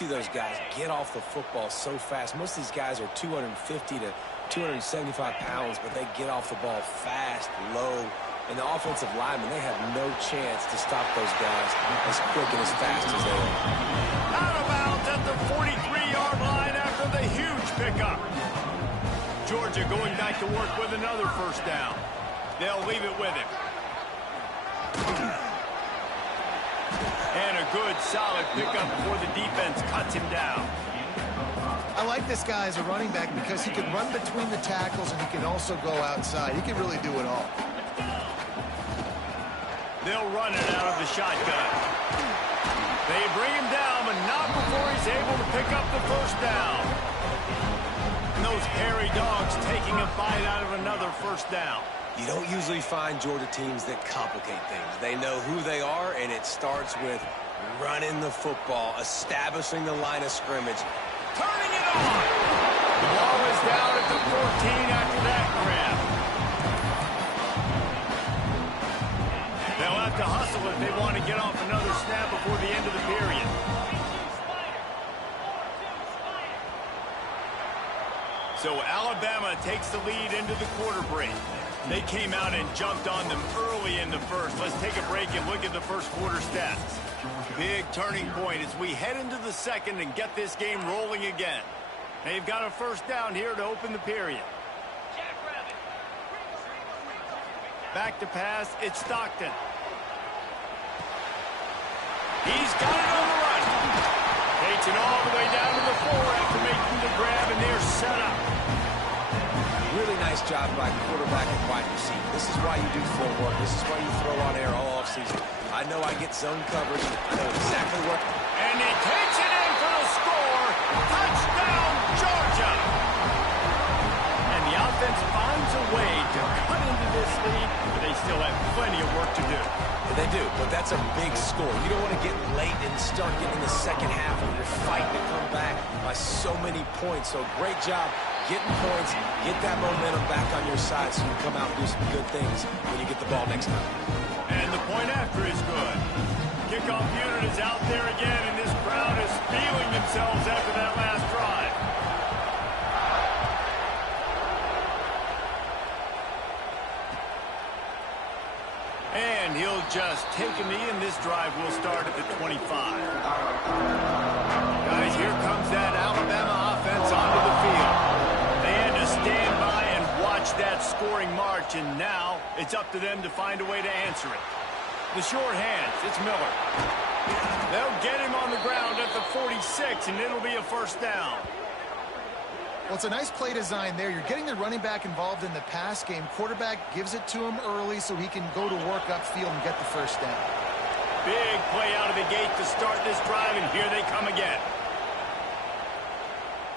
see those guys get off the football so fast. Most of these guys are 250 to 275 pounds, but they get off the ball fast, low. And the offensive linemen, they have no chance to stop those guys as quick and as fast as they are. Out of bounds at the 43-yard line after the huge pickup. Georgia going back to work with another first down. They'll leave it with him. And a good, solid pickup before the defense cuts him down. I like this guy as a running back because he can run between the tackles and he can also go outside. He can really do it all. They'll run it out of the shotgun. They bring him down, but not before he's able to pick up the first down. And those hairy dogs taking a bite out of another first down. You don't usually find Georgia teams that complicate things. They know who they are, and it starts with running the football, establishing the line of scrimmage, turning it on. The ball is down at the 14 after that grab. They'll have to hustle if they want to get off another snap before the end of the period. So Alabama takes the lead into the quarter break. They came out and jumped on them early in the first. Let's take a break and look at the first quarter stats. Big turning point as we head into the second and get this game rolling again. They've got a first down here to open the period. Back to pass, it's Stockton. He's got it on the run. Takes it all the way down to the 4 after making the grab, and they're set up. Really nice job by quarterback and wide receiver. This is why you do floor work. This is why you throw on air all offseason. I know I get zone coverage. I know exactly what. And he takes it in for the score. Touchdown, Georgia. And the offense finds a way to cut into this lead, but they still have plenty of work to do. They do, but that's a big score. You don't want to get late and start getting in the second half when you're fighting to come back by so many points. So great job getting points, get that momentum back on your side so you can come out and do some good things when you get the ball next time. And the point after is good. Kickoff unit is out there again, and this crowd is feeling themselves after that last drive. And he'll just take a knee, and this drive will start at the 25. Guys, here comes that Alabama offense onto the field. They had to stand by and watch that scoring march, and now it's up to them to find a way to answer it. The short hands, it's Miller. They'll get him on the ground at the 46, and it'll be a first down. Well, it's a nice play design there. You're getting the running back involved in the pass game. Quarterback gives it to him early so he can go to work upfield and get the first down. Big play out of the gate to start this drive, and here they come again.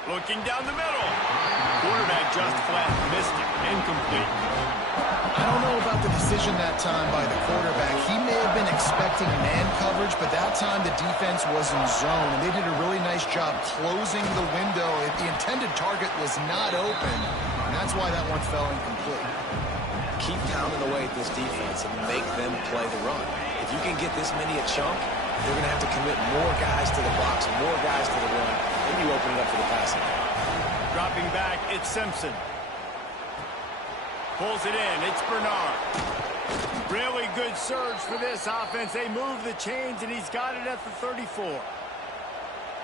Looking down the middle. Quarterback just flat missed it. Incomplete. I don't know about the decision that time by the quarterback. He may have been expecting man coverage, but that time the defense was in zone, and they did a really nice job closing the window. The intended target was not open, and that's why that one fell incomplete. Keep pounding away at this defense and make them play the run. If you can get this many a chunk, they're going to have to commit more guys to the box, more guys to the run, then you open it up for the passing. Dropping back, it's Simpson. Pulls it in, it's Bernard. Really good surge for this offense. They move the chains, and he's got it at the 34.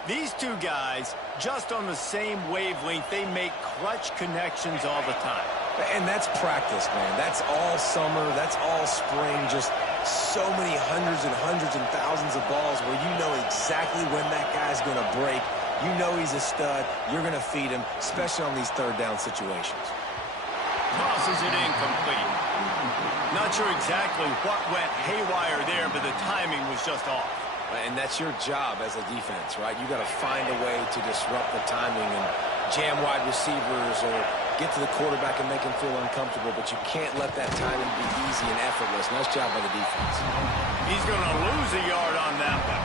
These two guys, just on the same wavelength, they make clutch connections all the time. And that's practice, man. That's all summer. That's all spring. Just so many hundreds and thousands of balls where you know exactly when that guy's going to break. You know he's a stud. You're going to feed him, especially on these third down situations. Tosses it incomplete. Not sure exactly what went haywire there, but the timing was just off. And that's your job as a defense, right? You got to find a way to disrupt the timing and jam wide receivers or get to the quarterback and make him feel uncomfortable, but you can't let that timing be easy and effortless. Nice job by the defense. He's going to lose a yard on that one.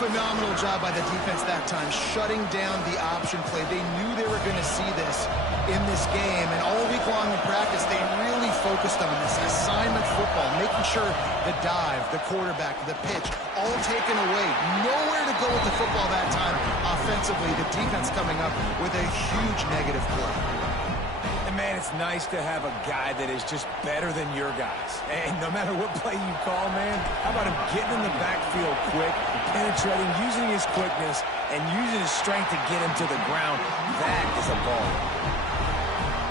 Phenomenal job by the defense that time, shutting down the option play. They knew they were going to see this in this game, and all week long in practice, they really focused on this assignment football, making sure the dive, the quarterback, the pitch, all taken away. Nowhere to go with the football that time offensively. The defense coming up with a huge negative play. And, man, it's nice to have a guy that is just better than your guys. And no matter what play you call, man, how about him getting in the backfield quick, penetrating, using his quickness, and using his strength to get him to the ground. That is a ball.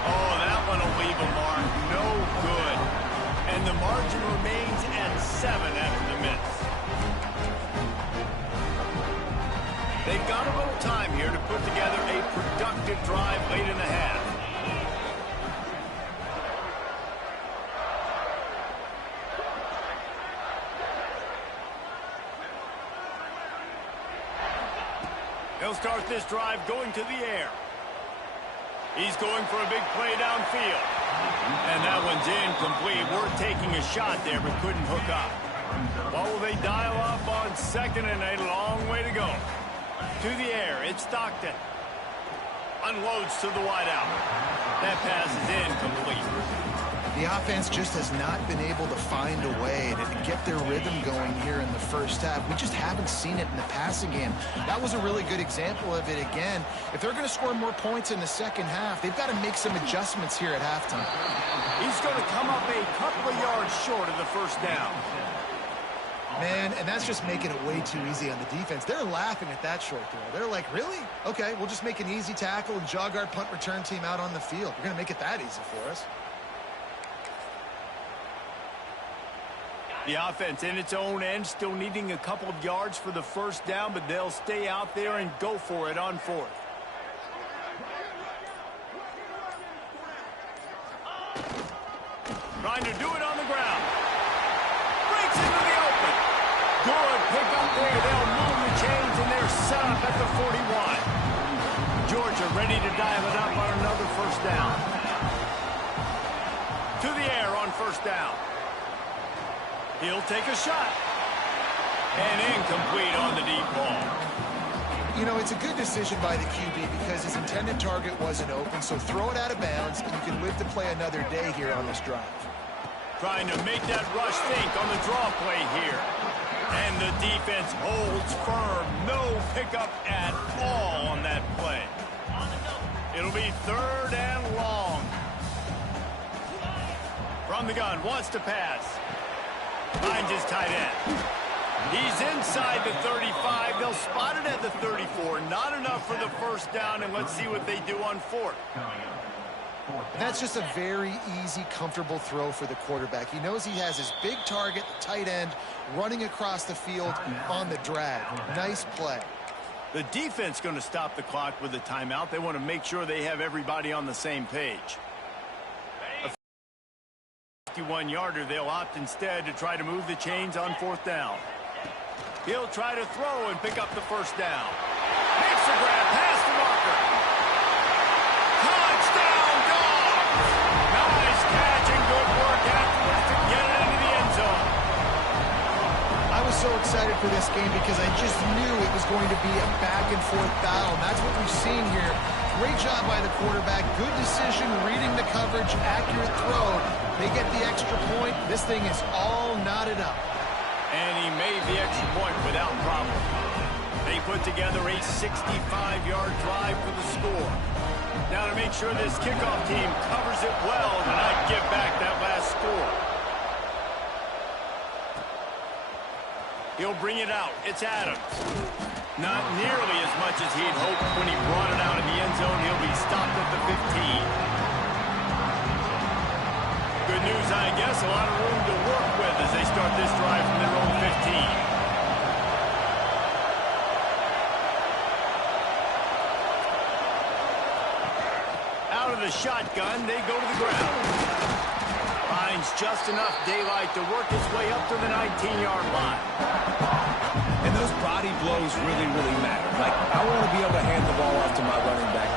Oh, that one will leave a mark. No good. And the margin remains at 7 after the miss. They've got a little time here to put together a productive drive late in the half. He'll start this drive going to the air. He's going for a big play downfield. And that one's incomplete. We're taking a shot there, but couldn't hook up. What will they dial up on 2nd and a long way to go? To the air, it's Stockton. Unloads to the wideout. That pass is incomplete. The offense just has not been able to find a way to get their rhythm going here in the first half. We just haven't seen it in the passing game. That was a really good example of it again. If they're going to score more points in the second half, they've got to make some adjustments here at halftime. He's going to come up a couple of yards short of the first down. Man, and that's just making it way too easy on the defense. They're laughing at that short throw. They're like, really? Okay, we'll just make an easy tackle and jog our punt return team out on the field. We're going to make it that easy for us. The offense in its own end, still needing a couple of yards for the first down, but they'll stay out there and go for it on 4th. Trying to do it on the ground. Breaks into the open. Good pick up there. They'll move the chains, and they're set up at the 41. Georgia ready to dial it up on another first down. To the air on first down. He'll take a shot. And incomplete on the deep ball. You know, it's a good decision by the QB because his intended target wasn't open, so throw it out of bounds, and you can live to play another day here on this drive. Trying to make that rush think on the draw play here. And the defense holds firm. No pickup at all on that play. It'll be 3rd and long. From the gun, wants to pass. Finds his tight end. He's inside the 35. They'll spot it at the 34. Not enough for the first down, and let's see what they do on 4th. That's just a very easy, comfortable throw for the quarterback. He knows he has his big target, the tight end, running across the field on the drag. Nice play. The defense going to stop the clock with a timeout. They want to make sure they have everybody on the same page. 51-yarder, they'll opt instead to try to move the chains on 4th down. He'll try to throw and pick up the first down. Makes the grab past the marker. Touchdown, Dogs! Nice catch and good work afterwards to get it into the end zone. I was so excited for this game because I just knew it was going to be a back-and-forth battle, and that's what we've seen here. Great job by the quarterback. Good decision, reading the coverage, accurate throw. They get the extra point. This thing is all knotted up. And he made the extra point without problem. They put together a 65-yard drive for the score. Now to make sure this kickoff team covers it well to not give back that last score. He'll bring it out. It's Adams. Not nearly as much as he'd hoped when he brought it out in the end zone. He'll be stopped at the 15. Good news, I guess. A lot of room to work with as they start this drive from their own 15. Out of the shotgun, they go to the ground. Finds just enough daylight to work his way up to the 19-yard line. And those body blows really, really matter. Like, I want to be able to hand the ball off to my running back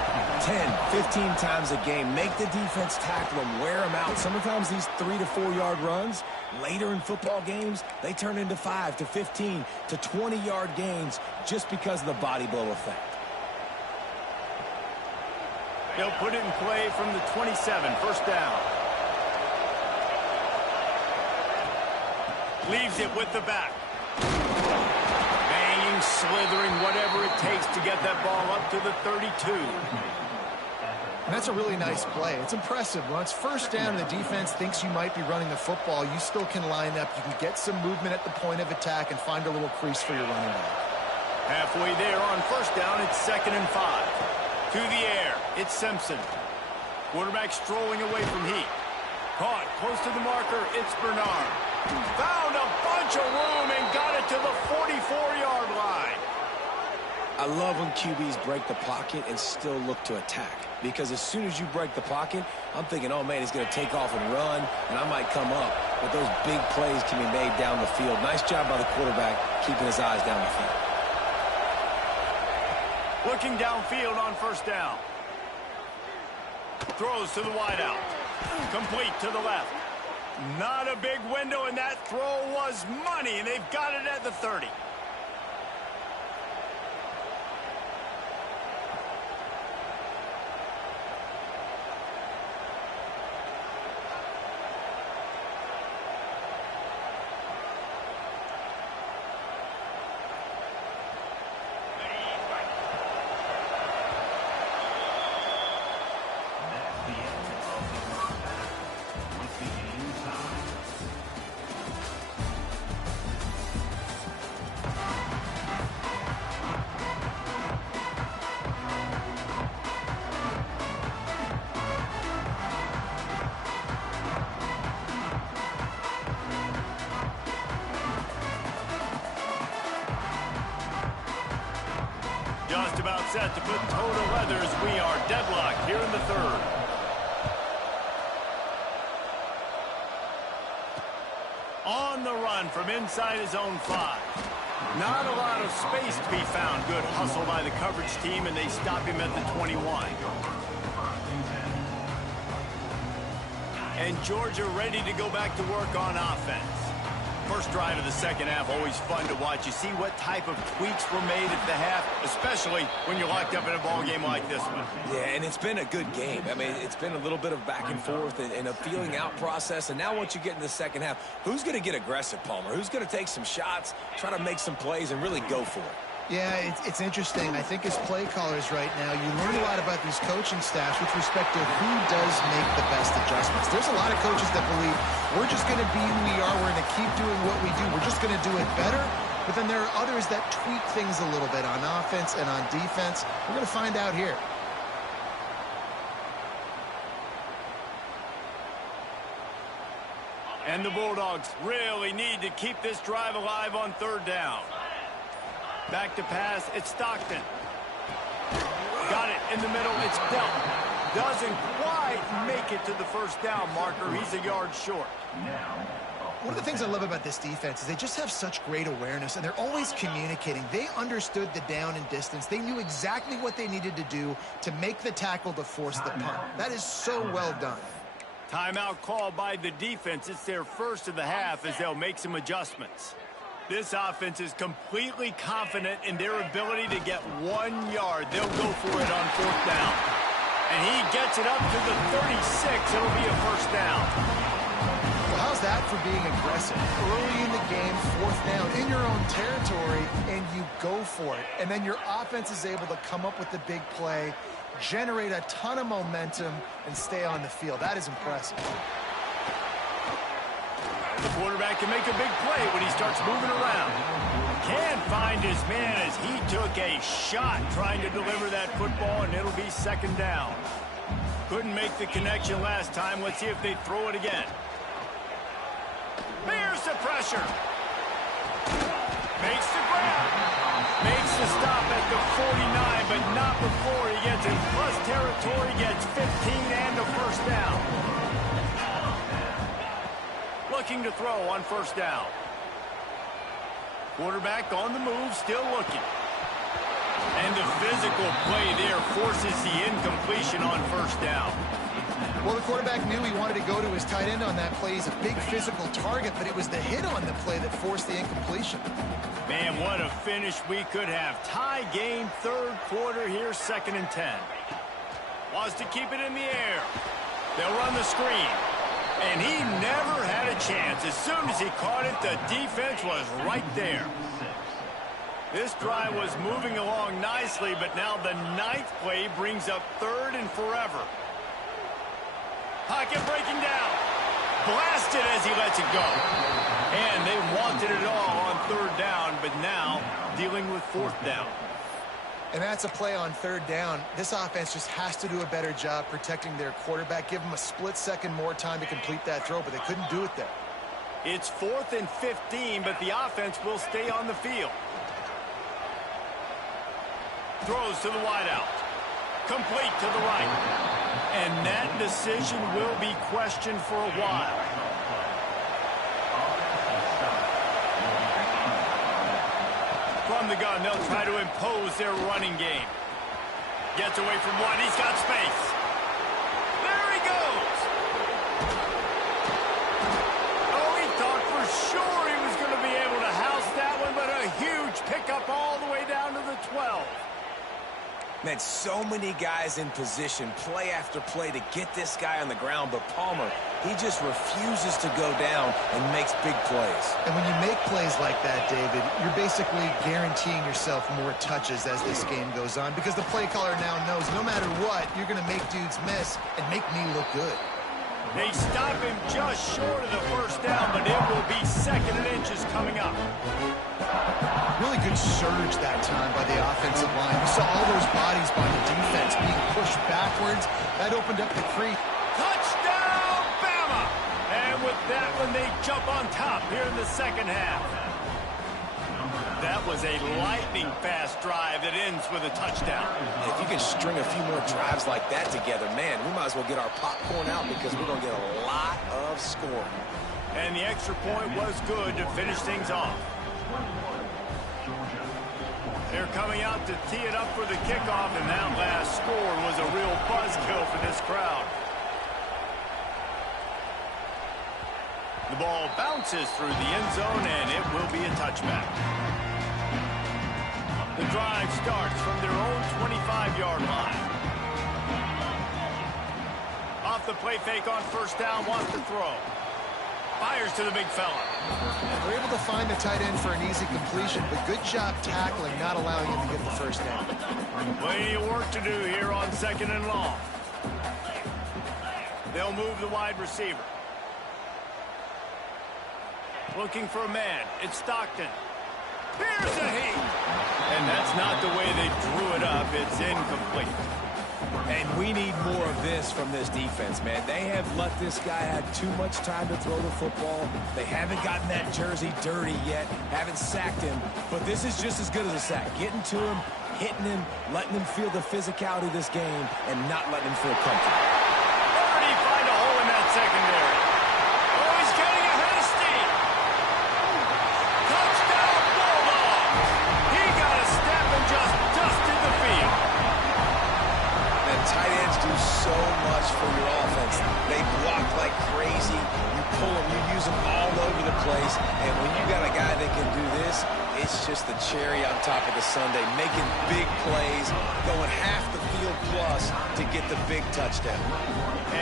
10, 15 times a game. Make the defense tackle them, wear them out. Sometimes these 3 to 4 yard runs, later in football games, they turn into 5 to 15 to 20 yard gains just because of the body blow effect. They'll put it in play from the 27, first down. Leaves it with the back. Banging, slithering, whatever it takes to get that ball up to the 32. And that's a really nice play. It's impressive. When it's first down and the defense thinks you might be running the football, you still can line up. You can get some movement at the point of attack and find a little crease for your running back. Halfway there on first down, it's 2nd and 5. To the air, it's Simpson. Quarterback strolling away from Heat. Caught close to the marker, it's Bernard. Found a bunch of room and got it to the 44-yard line. I love when QBs break the pocket and still look to attack. Because as soon as you break the pocket, I'm thinking, oh, man, he's going to take off and run, and I might come up. But those big plays can be made down the field. Nice job by the quarterback keeping his eyes down the field. Looking downfield on first down. Throws to the wideout. Complete to the left. Not a big window, and that throw was money, and they've got it at the 30. Just about set to put toe to leather as we are deadlocked here in the 3rd. On the run from inside his own 5. Not a lot of space to be found. Good hustle by the coverage team, and they stop him at the 21. And Georgia ready to go back to work on offense. First drive of the second half, always fun to watch. You see what type of tweaks were made at the half, especially when you're locked up in a ball game like this one. Yeah, and it's been a good game. I mean, it's been a little bit of back and forth and a feeling out process. And now once you get in the second half, who's going to get aggressive, Palmer? Who's going to take some shots, try to make some plays, and really go for it? Yeah, it's interesting. I think as play callers right now, you learn a lot about these coaching staffs with respect to who does make the best adjustments. There's a lot of coaches that believe we're just going to be who we are. We're going to keep doing what we do. We're just going to do it better. But then there are others that tweak things a little bit on offense and on defense. We're going to find out here. And the Bulldogs really need to keep this drive alive on 3rd down. Back to pass, it's Stockton. Got it in the middle, it's Belt. Doesn't quite make it to the first down marker. He's a yard short. One of the things I love about this defense is they just have such great awareness, and they're always communicating. They understood the down and distance. They knew exactly what they needed to do to make the tackle to force the punt. That is so well done. Timeout called by the defense. It's their first of the half as they'll make some adjustments. This offense is completely confident in their ability to get 1 yard. They'll go for it on 4th down. And he gets it up to the 36. It'll be a first down. Well, how's that for being aggressive? Early in the game, 4th down, in your own territory, and you go for it. And then your offense is able to come up with the big play, generate a ton of momentum, and stay on the field. That is impressive. The quarterback can make a big play when he starts moving around. Can't find his man as he took a shot trying to deliver that football, and it'll be 2nd down. Couldn't make the connection last time. Let's see if they throw it again. There's the pressure. Makes the grab. Makes the stop at the 49, but not before he gets in plus territory, gets 15 and a first down. Looking to throw on 1st down. Quarterback on the move, still looking. And the physical play there forces the incompletion on first down. Well, the quarterback knew he wanted to go to his tight end on that play. He's a big physical target, but it was the hit on the play that forced the incompletion. Man, what a finish we could have. Tie game, third quarter here, 2nd and 10. Wants to keep it in the air. They'll run the screen. And he never had a chance. As soon as he caught it, the defense was right there. This drive was moving along nicely, but now the 9th play brings up 3rd and forever. Pocket breaking down. Blasted as he lets it go. And they wanted it all on 3rd down, but now dealing with 4th down. And that's a play on 3rd down. This offense just has to do a better job protecting their quarterback. Give him a split second more time to complete that throw, but they couldn't do it there. It's 4th and 15, but the offense will stay on the field. Throws to the wideout. Complete to the right. And that decision will be questioned for a while. From the gun, they'll try to impose their running game. Gets away from one. He's got space. There he goes. Oh, he thought for sure he was going to be able to house that one, but a huge pickup all the way down to the 12. Man, so many guys in position, play after play to get this guy on the ground, but Palmer, he just refuses to go down and makes big plays. And when you make plays like that, David, you're basically guaranteeing yourself more touches as this game goes on, because the play caller now knows no matter what, you're going to make dudes miss and make me look good. They stop him just short of the 1st down, but it will be 2nd and inches coming up. Really good surge that time by the offensive line. We saw all those bodies by the defense being pushed backwards. That opened up the creek. Touchdown, Bama! And with that one, they jump on top here in the 2nd half. That was a lightning-fast drive that ends with a touchdown. If you can string a few more drives like that together, man, we might as well get our popcorn out because we're going to get a lot of scoring. And the extra point was good to finish things off. They're coming out to tee it up for the kickoff, and that last score was a real buzzkill for this crowd. The ball bounces through the end zone, and it will be a touchback. The drive starts from their own 25-yard line. Off the play fake on 1st down, wants to throw. Fires to the big fella. They're able to find the tight end for an easy completion, but good job tackling, not allowing him to get the 1st down. Plenty of work to do here on 2nd and long. They'll move the wide receiver. Looking for a man. It's Stockton. Here's a heat. And that's not the way they drew it up. It's incomplete. And we need more of this from this defense, man. They have let this guy have too much time to throw the football. They haven't gotten that jersey dirty yet, haven't sacked him. But this is just as good as a sack. Getting to him, hitting him, letting him feel the physicality of this game, and not letting him feel comfortable. Already find a hole in that secondary. Oh, he's getting ahead of steam. Touchdown, Bulldogs. He got a step and just dusted the field. Tight ends do so much for your offense. They block like crazy. You pull them, you use them all over the place. And when you got a guy that can do this, it's just the cherry on top of the sundae, making big plays, going half the field plus to get the big touchdown.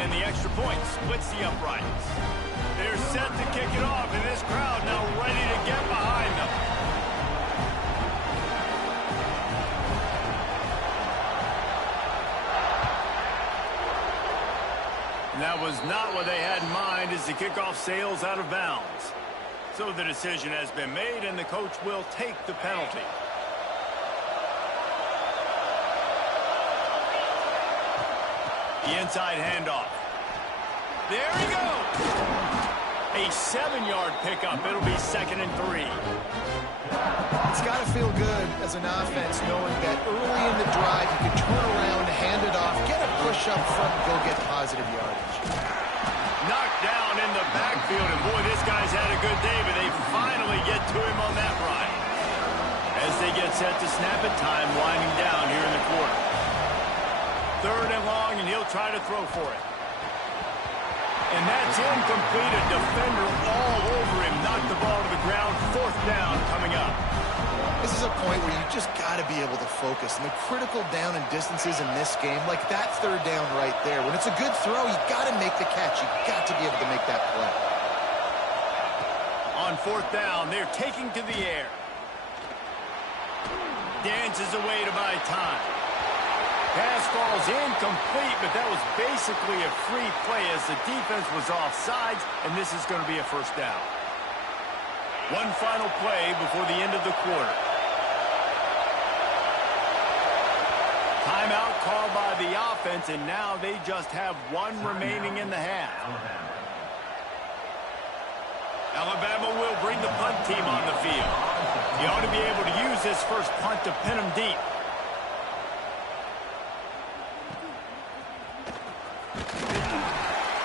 And the extra point splits the uprights. They're set to kick it off, and this crowd now ready to get behind them. That was not what they had in mind as the kickoff sails out of bounds. So the decision has been made, and the coach will take the penalty. The inside handoff. There he goes. A 7-yard pickup. It'll be 2nd and 3. It's got to feel good as an offense knowing that early in the drive you can turn around, hand it off, get a push up front, and go get positive yardage. Knocked down in the backfield, and boy, this guy's had a good day, but they finally get to him on that run. As they get set to snap it, time winding down here in 3rd and long, and he'll try to throw for it. And that's incomplete. A defender all over him. Knocked the ball to the ground. 4th down coming up. This is a point where you just got to be able to focus. And the critical down and distances in this game, like that 3rd down right there, when it's a good throw, you got to make the catch. You got to be able to make that play. On 4th down, they're taking to the air. Dances away to buy time. Pass falls incomplete, but that was basically a free play as the defense was offsides, and this is going to be a 1st down. One final play before the end of the quarter. Timeout called by the offense, and now they just have 1 remaining in the half. Alabama will bring the punt team on the field. He ought to be able to use this first punt to pin him deep.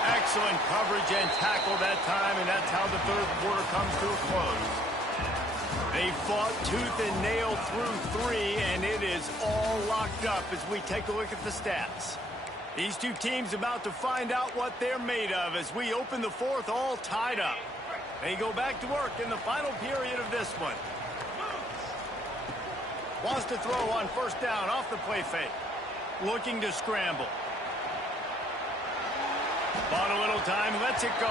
Excellent coverage and tackle that time, and that's how the 3rd quarter comes to a close. They fought tooth and nail through 3, and it is all locked up as we take a look at the stats. These two teams about to find out what they're made of as we open the 4th all tied up. They go back to work in the final period of this one. Wants to throw on 1st down off the play fake. Looking to scramble. Bought a little time, lets it go.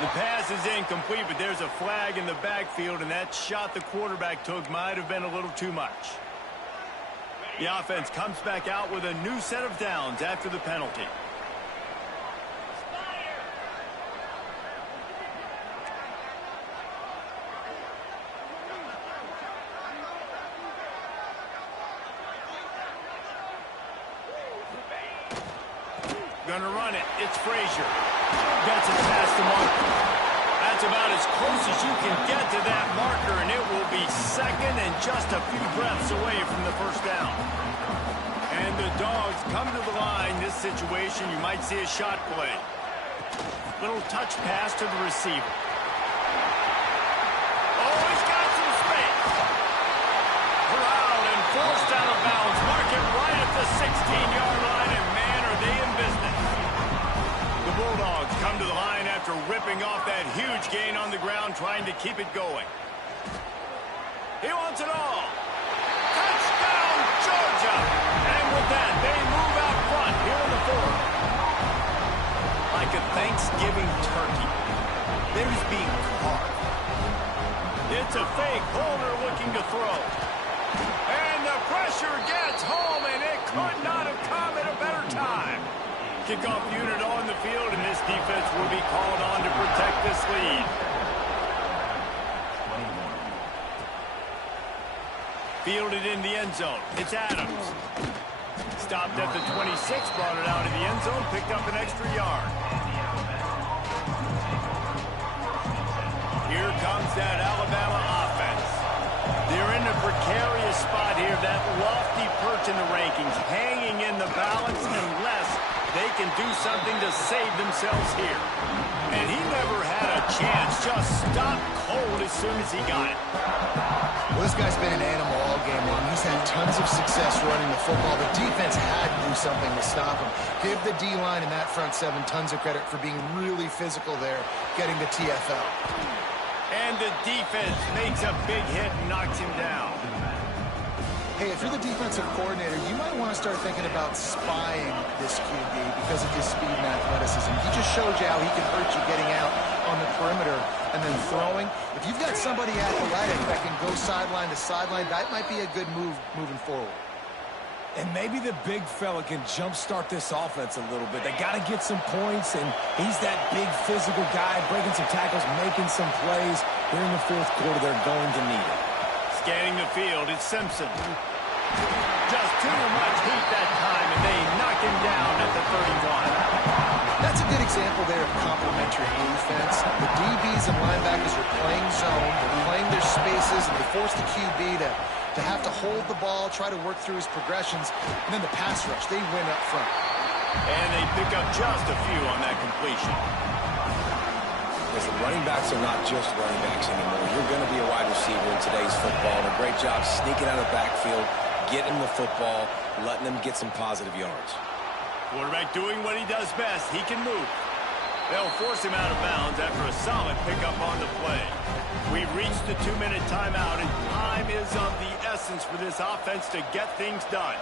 The pass is incomplete, but there's a flag in the backfield, and that shot the quarterback took might have been a little too much. The offense comes back out with a new set of downs after the penalty. Gonna run it. It's Frazier. Gets it past the marker. That's about as close as you can get to that marker, and it will be 2nd and just a few breaths away from the 1st down. And the Dogs come to the line. This situation, you might see a shot play. Little touch pass to the receiver. Oh, he's got some space. Corralled and forced out of bounds. Mark it right at the 16-yard line, and man, are they in business. The Bulldogs come to the line after ripping off that huge gain on the ground, trying to keep it going. He wants it all. Touchdown, Georgia! And with that, they move out front here in the 4th. Like a Thanksgiving turkey. They're just being carved. It's a fake. Holder looking to throw. And the pressure gets home, and it could not have come at a better time. Kickoff unit on the field, and this defense will be called on to protect this lead. Fielded in the end zone. It's Adams. Stopped at the 26, brought it out of the end zone, picked up an extra yard. Here comes that Alabama offense. They're in a precarious spot here, that lofty perch in the rankings, hanging in the balance unless they can do something to save themselves here. And he never had a chance, just stopped cold as soon as he got it. Well, this guy's been an animal all game long. He's had tons of success running the football. The defense had to do something to stop him. Give the D-line and that front 7 tons of credit for being really physical there, getting the TFL. And the defense makes a big hit and knocks him down. Hey, if you're the defensive coordinator, you might want to start thinking about spying this QB because of his speed and athleticism. He just showed you how he can hurt you getting out on the perimeter and then throwing. If you've got somebody athletic that can go sideline to sideline, that might be a good move moving forward. And maybe the big fella can jumpstart this offense a little bit. They got to get some points, and he's that big physical guy, breaking some tackles, making some plays. Here in the 4th quarter, they're going to need it. Scanning the field, it's Simpson. Just too much heat that time, and they knock him down at the 31. That's a good example there of complementary defense. The DBs and linebackers are playing zone, they're playing their spaces, and they force the QB to have to hold the ball, try to work through his progressions, and then the pass rush, they win up front. And they pick up just a few on that completion. Listen, running backs are not just running backs anymore. You're going to be a wide receiver in today's football. And a great job sneaking out of the backfield, getting the football, letting them get some positive yards. Quarterback doing what he does best. He can move. They'll force him out of bounds after a solid pickup on the play. We've reached the 2-minute timeout, and time is of the essence for this offense to get things done.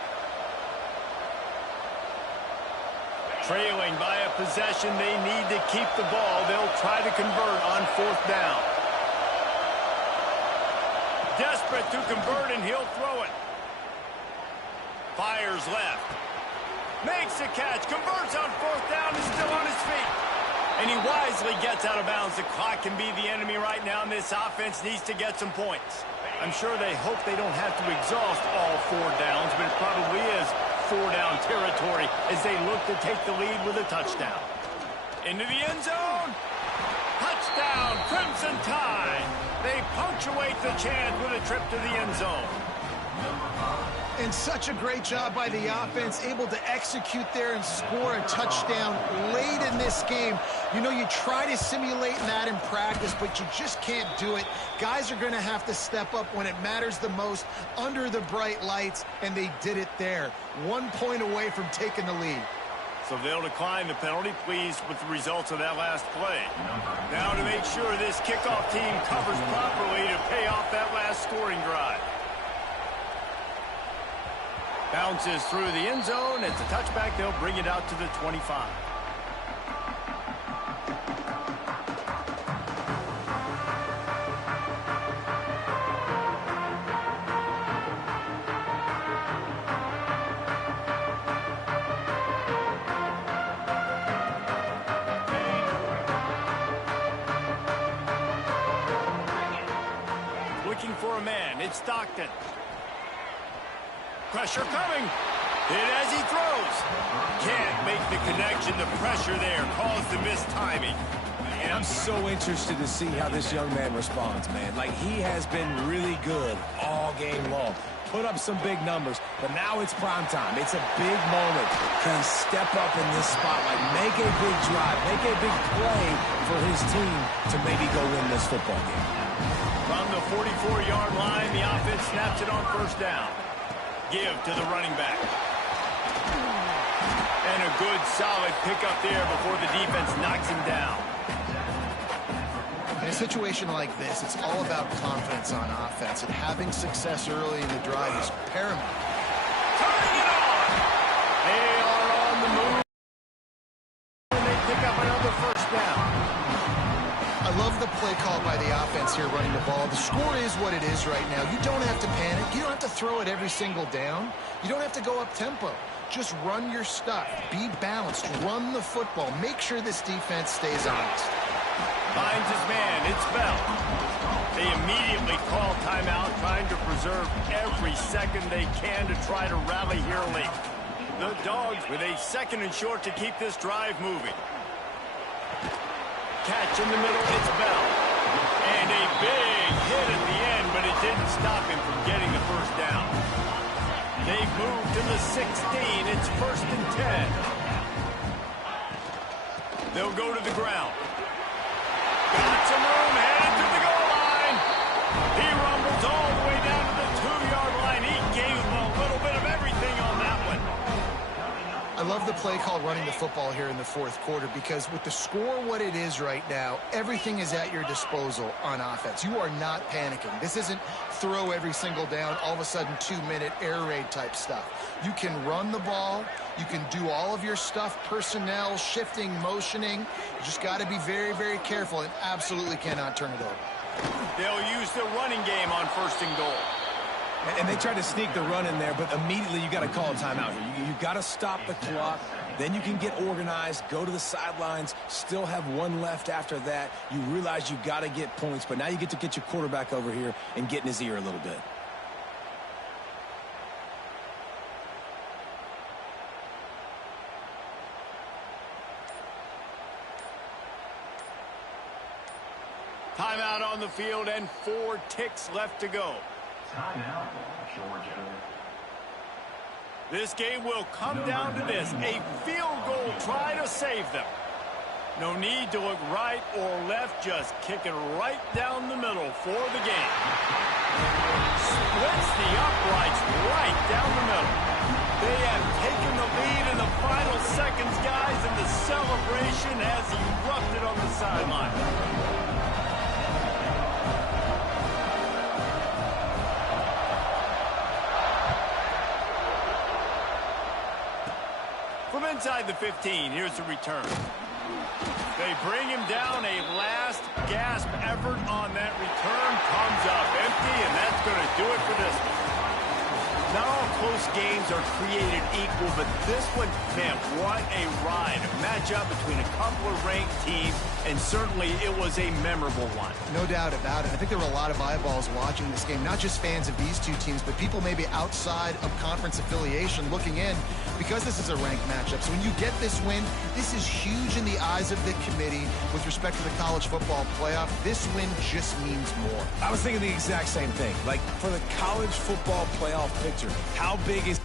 Trailing by a possession, they need to keep the ball. They'll try to convert on 4th down. Desperate to convert, and he'll throw it. Fires left. Makes a catch. Converts on 4th down. Is still on his feet. And he wisely gets out of bounds. The clock can be the enemy right now, and this offense needs to get some points. I'm sure they hope they don't have to exhaust all 4 downs, but it probably is 4-down territory as they look to take the lead with a touchdown. Into the end zone. Touchdown, Crimson Tide. They punctuate the chant with a trip to the end zone. And such a great job by the offense, able to execute there and score a touchdown late in this game. You know, you try to simulate that in practice, but you just can't do it. Guys are going to have to step up when it matters the most under the bright lights, and they did it there. 1 point away from taking the lead. So they'll decline the penalty, pleased with the results of that last play. Now to make sure this kickoff team covers properly to pay off that last scoring drive. Bounces through the end zone. It's a touchback. They'll bring it out to the 25. Looking for a man. It's Stockton. Pressure coming. Hit as he throws. Can't make the connection. The pressure there caused the missed timing. And I'm so interested to see how this young man responds, man. Like, he has been really good all game long. Put up some big numbers, but now it's prime time. It's a big moment. Can he step up in this spotlight, make a big drive, make a big play for his team to maybe go win this football game? From the 44-yard line, the offense snaps it on 1st down. Give to the running back. And a good, solid pickup there before the defense knocks him down. In a situation like this, it's all about confidence on offense, and having success early in the drive is paramount. Turning it on! They are on the move. And they pick up another 1st down. I love the play call by the offense here running the ball. The score is what it is right now. You don't have to panic. You don't have to throw it every single down. You don't have to go up tempo. Just run your stuff. Be balanced. Run the football. Make sure this defense stays honest. Finds his man. It's Bell. They immediately call timeout, trying to preserve every second they can to try to rally here late. The Dogs with a 2nd and short to keep this drive moving. Catch in the middle, it's Bell. And a big hit at the end, but it didn't stop him from getting the 1st down. They've moved to the 16. It's 1st and 10. They'll go to the ground. Got some room, headed to the goal line. He rumbles all the way down to the 2-yard line. He gave a little bit of everything on that one. I love the play call running the football here in the 4th quarter, because with the score what it is right now, everything is at your disposal on offense. You are not panicking. This isn't throw every single down, all of a sudden 2-minute air raid type stuff. You can run the ball. You can do all of your stuff, personnel, shifting, motioning. You just got to be very, very careful and absolutely cannot turn it over. They'll use the running game on 1st and goal. And they tried to sneak the run in there, but immediately you got to call a timeout here. You got to stop the clock. Then you can get organized, go to the sidelines, still have 1 left after that. You realize you got to get points, but now you get to get your quarterback over here and get in his ear a little bit. Timeout on the field and 4 ticks left to go. Timeout, Georgia. This game will come down to this. A field goal try to save them. No need to look right or left. Just kick it right down the middle for the game. splits the uprights right down the middle. They have taken the lead in the final seconds, guys, and the celebration has erupted on the sideline. From inside the 15, here's the return. They bring him down. A last gasp effort on that return. Comes up empty, and that's going to do it for this one. Not all close games are created equal, but this one, man, what a ride. A matchup between a couple of ranked teams, and certainly it was a memorable one. No doubt about it. I think there were a lot of eyeballs watching this game, not just fans of these two teams, but people maybe outside of conference affiliation looking in, because this is a ranked matchup. So when you get this win, this is huge in the eyes of the committee with respect to the college football playoff. This win just means more. I was thinking the exact same thing. Like, for the college football playoff picture, how big is...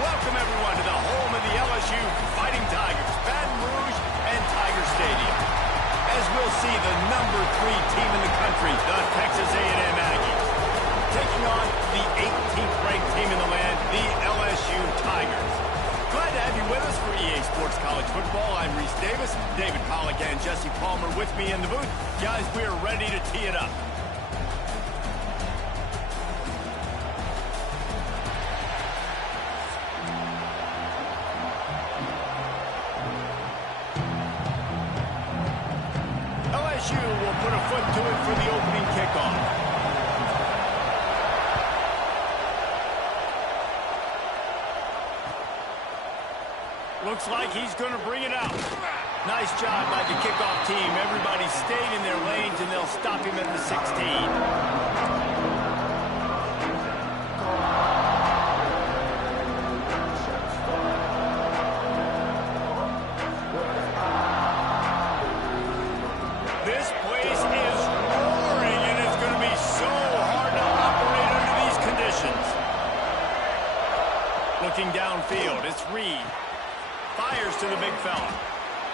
Welcome, everyone, to the home of the LSU Fighting Tigers, Baton Rouge and Tiger Stadium. As we'll see, the number 3 team in the country, the Texas A&M Aggies, taking on the 18th ranked team in the land, the LSU Tigers. Glad to have you with us for EA Sports College Football. I'm Reese Davis, David Pollack and Jesse Palmer with me in the booth. Guys, we are ready to tee it up. Will put a foot to it for the opening kickoff. Looks like he's going to bring it out. Nice job by the kickoff team. Everybody stayed in their lanes, and they'll stop him at the 16. Looking downfield, it's Reed. Fires to the big fella.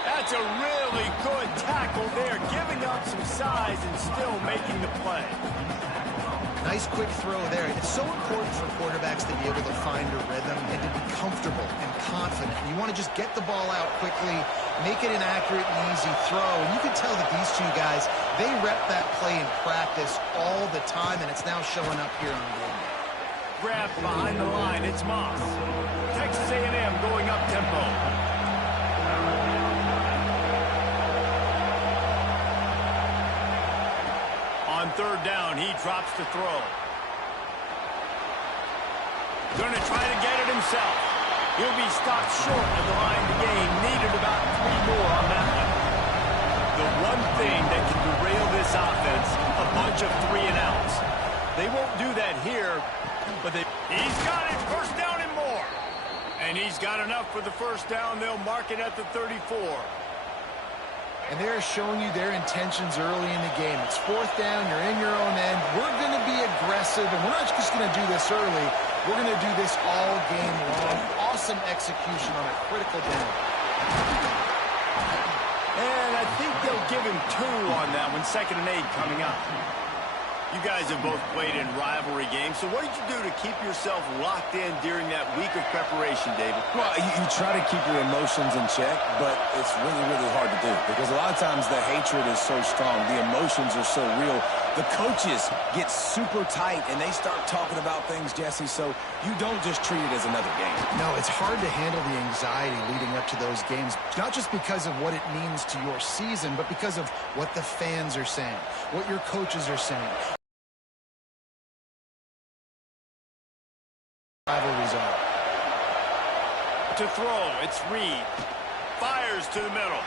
That's a really good tackle there, giving up some size and still making the play. Nice quick throw there. It's so important for quarterbacks to be able to find a rhythm and to be comfortable and confident. You want to just get the ball out quickly, make it an accurate and easy throw. And you can tell that these two guys, they rep that play in practice all the time, and it's now showing up here on game. Grab behind the line, it's Moss. Texas A&M going up tempo. On third down, he drops the throw. Going to try to get it himself. He'll be stopped short of the line of the game. Needed about 3 more on that one. The one thing that can derail this offense, a bunch of 3 and outs. They won't do that here. But he's got it, first down and more. And he's got enough for the first down. They'll mark it at the 34. And they're showing you their intentions early in the game. It's fourth down, you're in your own end. We're going to be aggressive, and we're not just going to do this early. We're going to do this all game long. Awesome execution on a critical down. And I think they'll give him 2 on that one, 2nd and 8 coming up. You guys have both played in rivalry games, so what did you do to keep yourself locked in during that week of preparation, David? Well, you try to keep your emotions in check, but it's really, really hard to do because a lot of times the hatred is so strong. The emotions are so real. The coaches get super tight, and they start talking about things, Jesse, so you don't just treat it as another game. No, it's hard to handle the anxiety leading up to those games, not just because of what it means to your season, but because of what the fans are saying, what your coaches are saying. Rivalries are. To throw, it's Reed. Fires to the middle.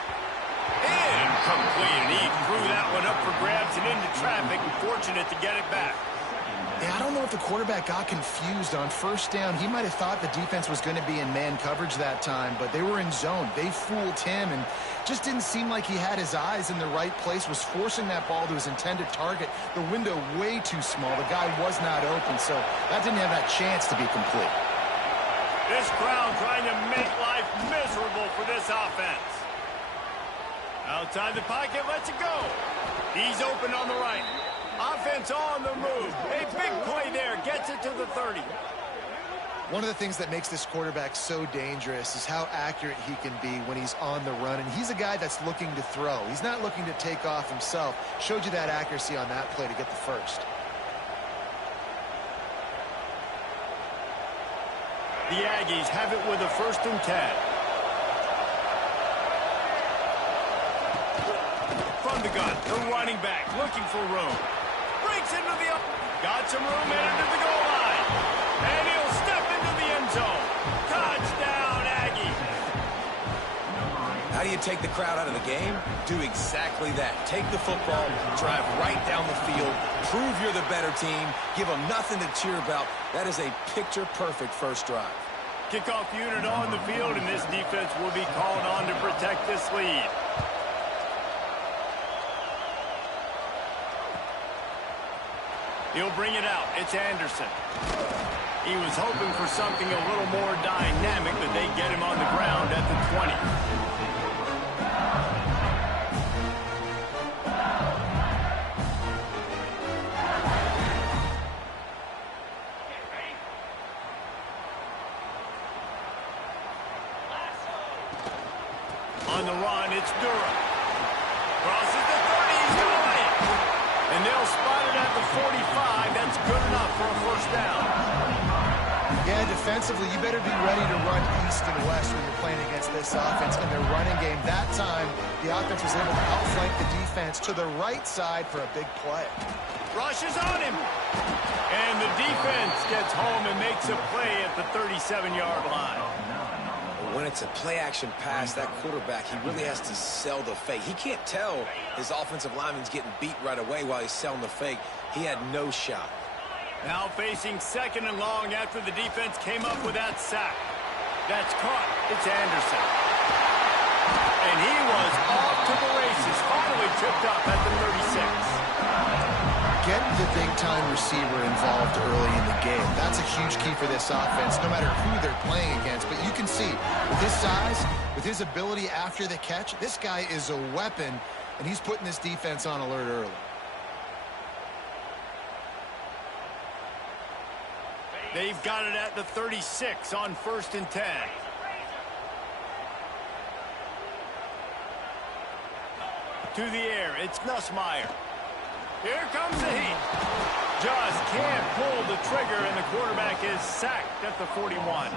Incomplete, and he threw that one up for grabs and into traffic. Fortunate to get it back. Yeah, I don't know if the quarterback got confused on first down. He might have thought the defense was going to be in man coverage that time, but they were in zone. They fooled him and just didn't seem like he had his eyes in the right place, was forcing that ball to his intended target. The window way too small. The guy was not open, so that didn't have that chance to be complete. This crowd trying to make life miserable for this offense. Outside the pocket, lets it go. He's open on the right. Offense on the move. A big play there. Gets it to the 30. One of the things that makes this quarterback so dangerous is how accurate he can be when he's on the run. And he's a guy that's looking to throw. He's not looking to take off himself. Showed you that accuracy on that play to get the first. The Aggies have it with a 1st and 10. From the gun, the running back looking for room. Breaks into the up. Got some room and into the goal line. And he'll step into the end zone. Touchdown, Aggie. How do you take the crowd out of the game? Do exactly that. Take the football, drive right down the field, prove you're the better team, give them nothing to cheer about. That is a picture-perfect first drive. Kickoff unit on the field, and this defense will be called on to protect this lead. He'll bring it out. It's Anderson. He was hoping for something a little more dynamic, but they get him on the ground at the 20. On the run, it's Durham. Crosses the 30, he's going. And they'll spot it at the 45. That's good enough for a first down. Yeah, defensively, you better be ready to run east and west when you're playing against this offense in their running game. That time, the offense was able to outflank the defense to the right side for a big play. Rushes on him. And the defense gets home and makes a play at the 37-yard line. When it's a play-action pass, that quarterback, he really has to sell the fake. He can't tell his offensive lineman's getting beat right away while he's selling the fake. He had no shot. Now facing 2nd and long after the defense came up with that sack. That's caught. It's Anderson. And he was off to the races. Finally tripped up at the 36. Get the big-time receiver involved early in the game. That's a huge key for this offense, no matter who they're playing against. But you can see, with his size, with his ability after the catch, this guy is a weapon, and he's putting this defense on alert early. They've got it at the 36 on 1st and 10. To the air, it's Nussmeier. Here comes the heat. Just can't pull the trigger, and the quarterback is sacked at the 41.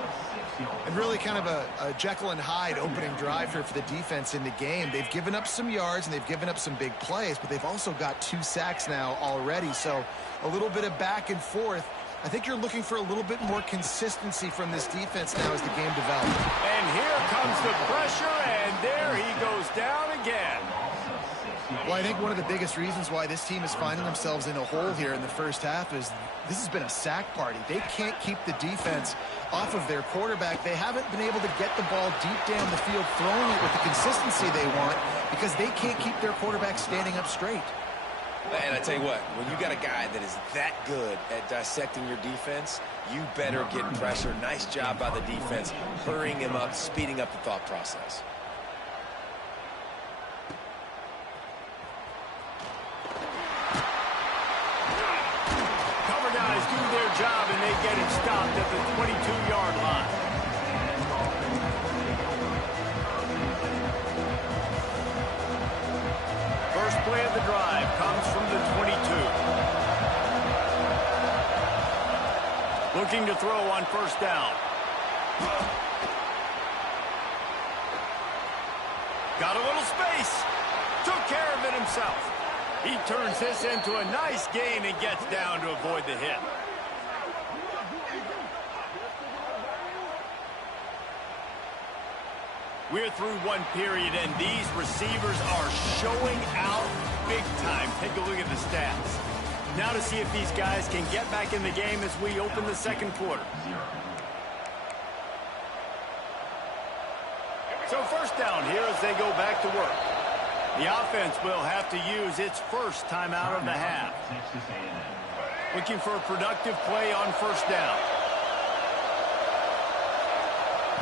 And really kind of a Jekyll and Hyde opening drive here for the defense in the game. They've given up some yards, and they've given up some big plays, but they've also got 2 sacks now already. So a little bit of back and forth. I think you're looking for a little bit more consistency from this defense now as the game develops. And here comes the pressure, and there he goes down again. Well, I think one of the biggest reasons why this team is finding themselves in a hole here in the first half is this has been a sack party. They can't keep the defense off of their quarterback. They haven't been able to get the ball deep down the field, throwing it with the consistency they want because they can't keep their quarterback standing up straight. And I tell you what, when you got a guy that is that good at dissecting your defense, you better get pressure. Nice job by the defense, hurrying him up, speeding up the thought process. Cover guys do their job, and they get him stopped at the 22-yard line. First play of the drive comes from the 22. Looking to throw on first down. Got a little space. Took care of it himself. He turns this into a nice gain and gets down to avoid the hit. We're through one period, and these receivers are showing out big time. Take a look at the stats. Now to see if these guys can get back in the game as we open the second quarter. So first down here as they go back to work. The offense will have to use its first timeout of the half. Looking for a productive play on first down.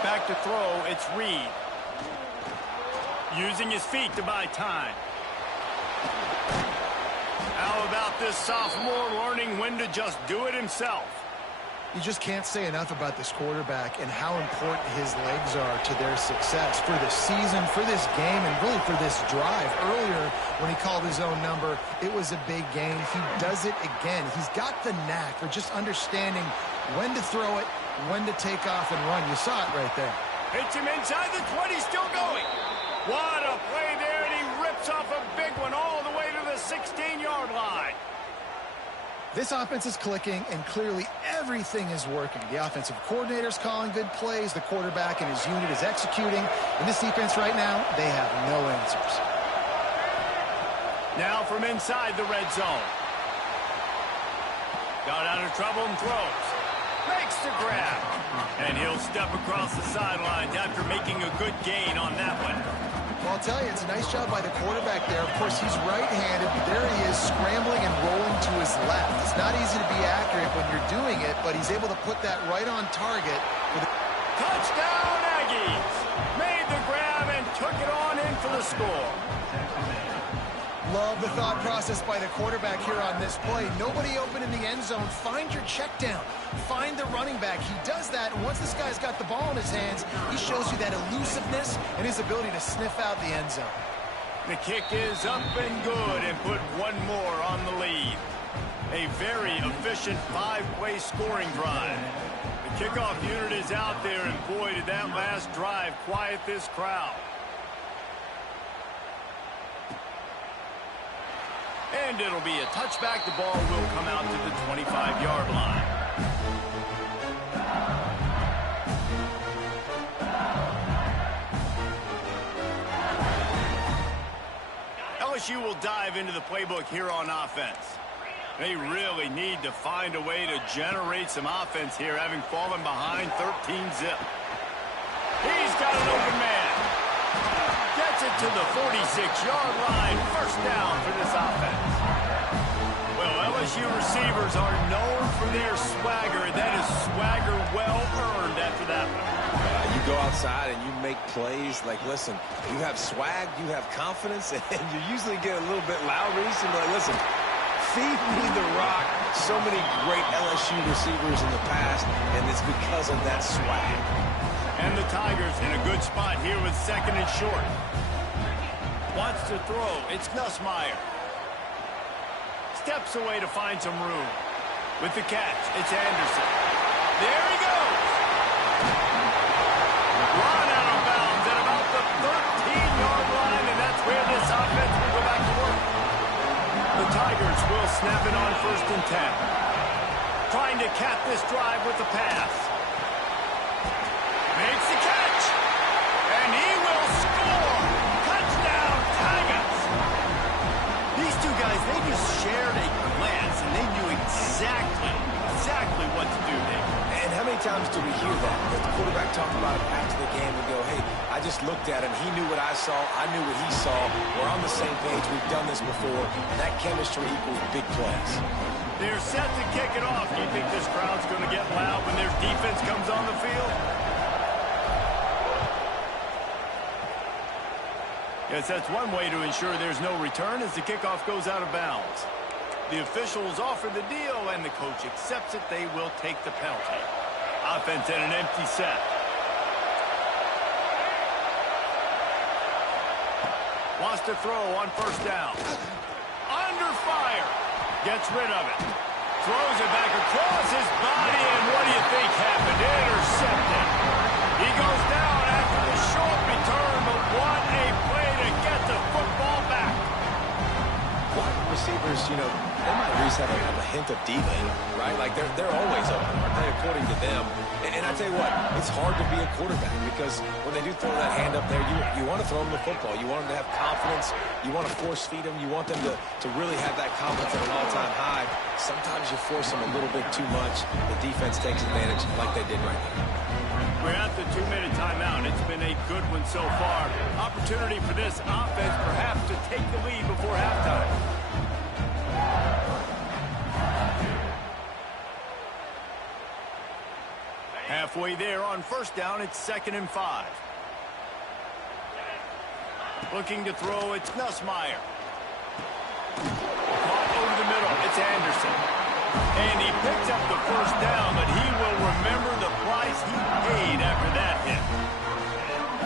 Back to throw, it's Reed. Using his feet to buy time. How about this sophomore learning when to just do it himself? You just can't say enough about this quarterback and how important his legs are to their success for this season, for this game, and really for this drive. Earlier, when he called his own number, it was a big gain. He does it again. He's got the knack for just understanding when to throw it, when to take off and run. You saw it right there. Hits him inside the 20, still going. What a play there, and he rips off a big one all the way to the 16-yard line. This offense is clicking, and clearly everything is working. The offensive coordinator's calling good plays. The quarterback and his unit is executing. In this defense right now, they have no answers. Now from inside the red zone. Got out of trouble and throws. Makes the grab. And he'll step across the sidelines after making a good gain on that one. Well, I'll tell you, it's a nice job by the quarterback there. Of course, he's right-handed, but there he is scrambling and rolling to his left. It's not easy to be accurate when you're doing it, but he's able to put that right on target. For the Touchdown, Aggies! Made the grab and took it on in for the score. Love the thought process by the quarterback here on this play. Nobody open in the end zone. Find your check down. Find the running back. He does that, and once this guy's got the ball in his hands, he shows you that elusiveness and his ability to sniff out the end zone. The kick is up and good and put one more on the lead. A very efficient five-play scoring drive. The kickoff unit is out there, and boy, did that last drive quiet this crowd. And it'll be a touchback. The ball will come out to the 25-yard line. LSU will dive into the playbook here on offense. They really need to find a way to generate some offense here, having fallen behind 13-zip. He's got an open man. Gets it to the 46-yard line. First down for this offense. Well, LSU receivers are known for their swagger. That is swagger well earned after that one. You go outside and you make plays. Like, listen, you have swag, you have confidence, and you usually get a little bit loud recently. Like, listen, feed me the rock. So many great LSU receivers in the past, and it's because of that swag. And the Tigers in a good spot here with second and short. Wants to throw. It's Nussmeier. Steps away to find some room. With the catch, it's Anderson. There he goes. Run out of bounds at about the 13-yard line, and that's where this offense will go back to work. The Tigers will snap it on 1st and 10. Trying to cap this drive with the pass. Makes the catch. And he will score. Touchdown, Tigers. They just shared a glance, and they knew exactly what to do there. And how many times do we hear that? That the quarterback talk about it after the game and go, hey, I just looked at him. He knew what I saw. I knew what he saw. We're on the same page. We've done this before. And that chemistry equals big plays. They're set to kick it off. Do you think this crowd's going to get loud when their defense comes on the field? Yes, that's one way to ensure there's no return as the kickoff goes out of bounds. The officials offer the deal, and the coach accepts it. They will take the penalty. Offense at an empty set. Wants to throw on first down. Under fire. Gets rid of it. Throws it back across his body, and what do you think happened? Intercepted. He goes down after the short return, but what a play to get the football back. Wide receivers, you know, they might at least have a hint of diva in them, right? Like, they're always open, aren't they, according to them? And I tell you what, it's hard to be a quarterback because when they do throw that hand up there, you want to throw them the football. You want them to have confidence. You want to force feed them. You want them to really have that confidence at an all-time high. Sometimes you force them a little bit too much. The defense takes advantage like they did right now. We're at the 2-minute timeout. It's been a good one so far. Opportunity for this offense perhaps to take the lead before halftime. Halfway there on first down, it's 2nd and 5. Looking to throw, it's Nussmeier. Caught over the middle, it's Anderson. And he picks up the first down, but he will remember the price he paid after that hit.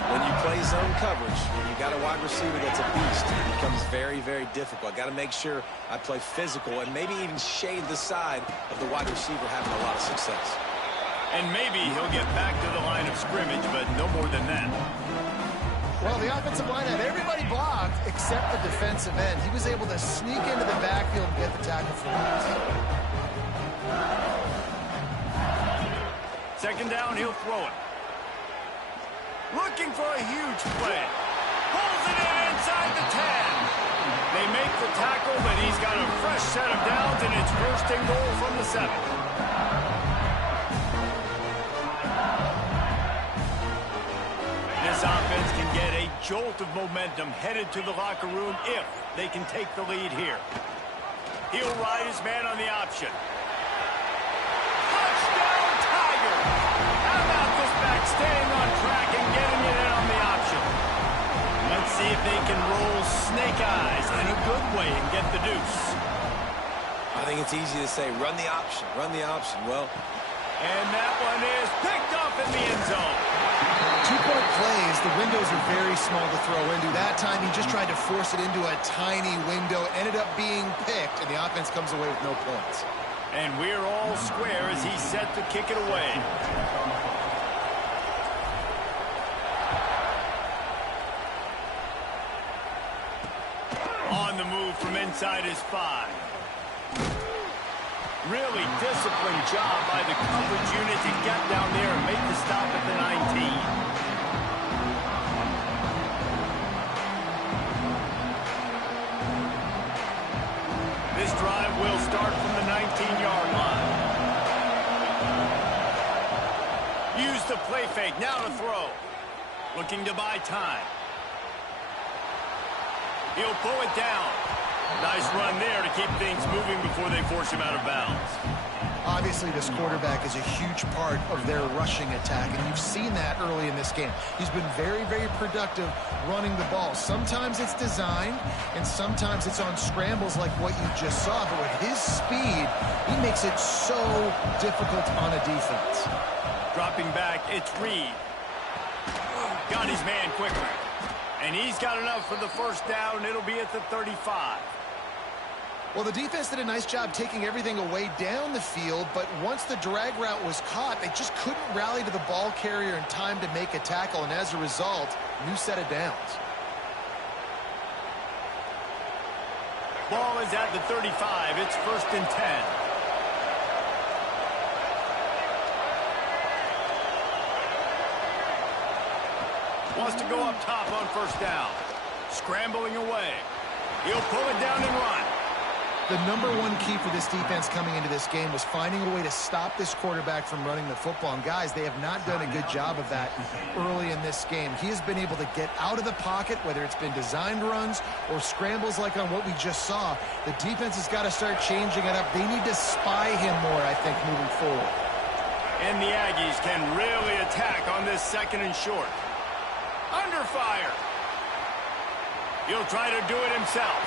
When you play zone coverage, when you got a wide receiver that's a beast, it becomes very, very difficult. I got to make sure I play physical and maybe even shade the side of the wide receiver having a lot of success. And maybe he'll get back to the line of scrimmage, but no more than that. Well, the offensive line had everybody blocked except the defensive end. He was able to sneak into the backfield and get the tackle for loss. 2nd down, he'll throw it. Looking for a huge play. Pulls it in inside the 10. They make the tackle, but he's got a fresh set of downs, and it's 1st and goal from the 7. This offense can get a jolt of momentum headed to the locker room if they can take the lead here. He'll ride his man on the option. Touchdown, Tiger! How about this back staying on track and getting it in on the option? Let's see if they can roll snake eyes in a good way and get the deuce. I think it's easy to say, run the option, run the option. Well, and that one is picked up in the end zone. 2-point plays, the windows are very small to throw into. That time he just tried to force it into a tiny window, ended up being picked, and the offense comes away with no points. And we're all square as he's set to kick it away. On the move from inside his 5. Really disciplined job by the coverage unit to get down there and make the stop at the 19. This drive will start from the 19-yard line. Use the play fake, now to throw. Looking to buy time. He'll pull it down. Nice run there to keep things moving before they force him out of bounds. Obviously, this quarterback is a huge part of their rushing attack, and you've seen that early in this game. He's been very, very productive running the ball. Sometimes it's designed, and sometimes it's on scrambles like what you just saw. But with his speed, he makes it so difficult on a defense. Dropping back, it's Reed. Got his man quickly. And he's got enough for the first down. It'll be at the 35. Well, the defense did a nice job taking everything away down the field, but once the drag route was caught, they just couldn't rally to the ball carrier in time to make a tackle, and as a result, new set of downs. Ball is at the 35. It's 1st and 10. Wants to go up top on first down. Scrambling away. He'll pull it down and run. The number one key for this defense coming into this game was finding a way to stop this quarterback from running the football. And guys, they have not done a good job of that early in this game. He has been able to get out of the pocket, whether it's been designed runs or scrambles like on what we just saw. The defense has got to start changing it up. They need to spy him more, I think, moving forward. And the Aggies can really attack on this 2nd and short. Under fire. He'll try to do it himself.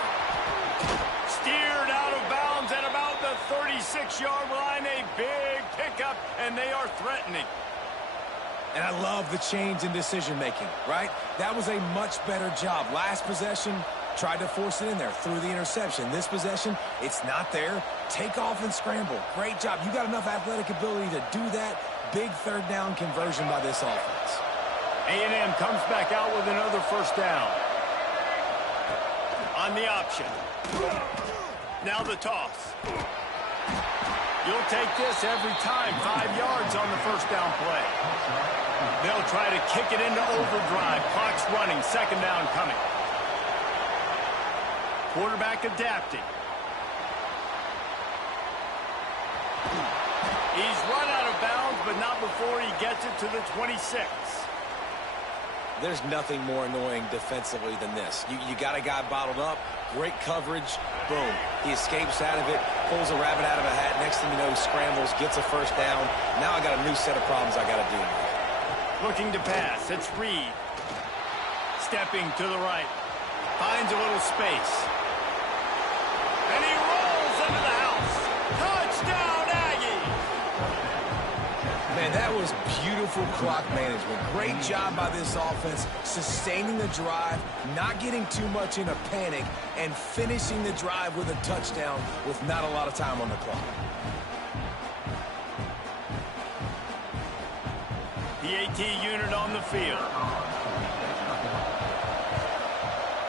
Steered out of bounds at about the 36-yard line. A big pickup, and they are threatening. And I love the change in decision-making, right? That was a much better job. Last possession, tried to force it in there, threw the interception. This possession, it's not there. Take off and scramble. Great job. You got enough athletic ability to do that. Big 3rd down conversion by this offense. A&M comes back out with another 1st down. On the option. Now the toss. You'll take this every time. 5 yards on the 1st down play. They'll try to kick it into overdrive. Clock's running. 2nd down coming. Quarterback adapting. He's run out of bounds, but not before he gets it to the 26. There's nothing more annoying defensively than this. You got a guy bottled up, great coverage, boom. He escapes out of it, pulls a rabbit out of a hat. Next thing you know, he scrambles, gets a 1st down. Now I got a new set of problems I got to deal with. Looking to pass. It's Reed. Stepping to the right. Finds a little space. And he rolls into the house. Touchdown, Aggie! Man, that was beautiful clock management. Great job by this offense, sustaining the drive, not getting too much in a panic, and finishing the drive with a touchdown with not a lot of time on the clock. The AT unit on the field.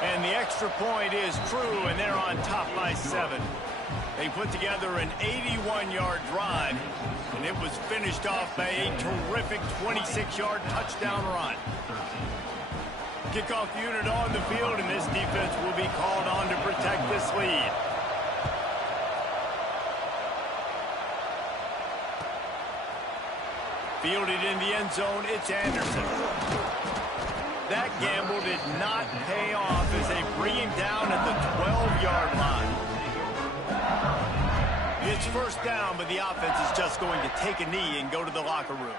And the extra point is true, and they're on top by 7. They put together an 81-yard drive, and it was finished off by a terrific 26-yard touchdown run. Kickoff unit on the field, and this defense will be called on to protect this lead. Fielded in the end zone, it's Anderson. That gamble did not pay off as they bring him down at the 12-yard line. It's 1st down, but the offense is just going to take a knee and go to the locker room.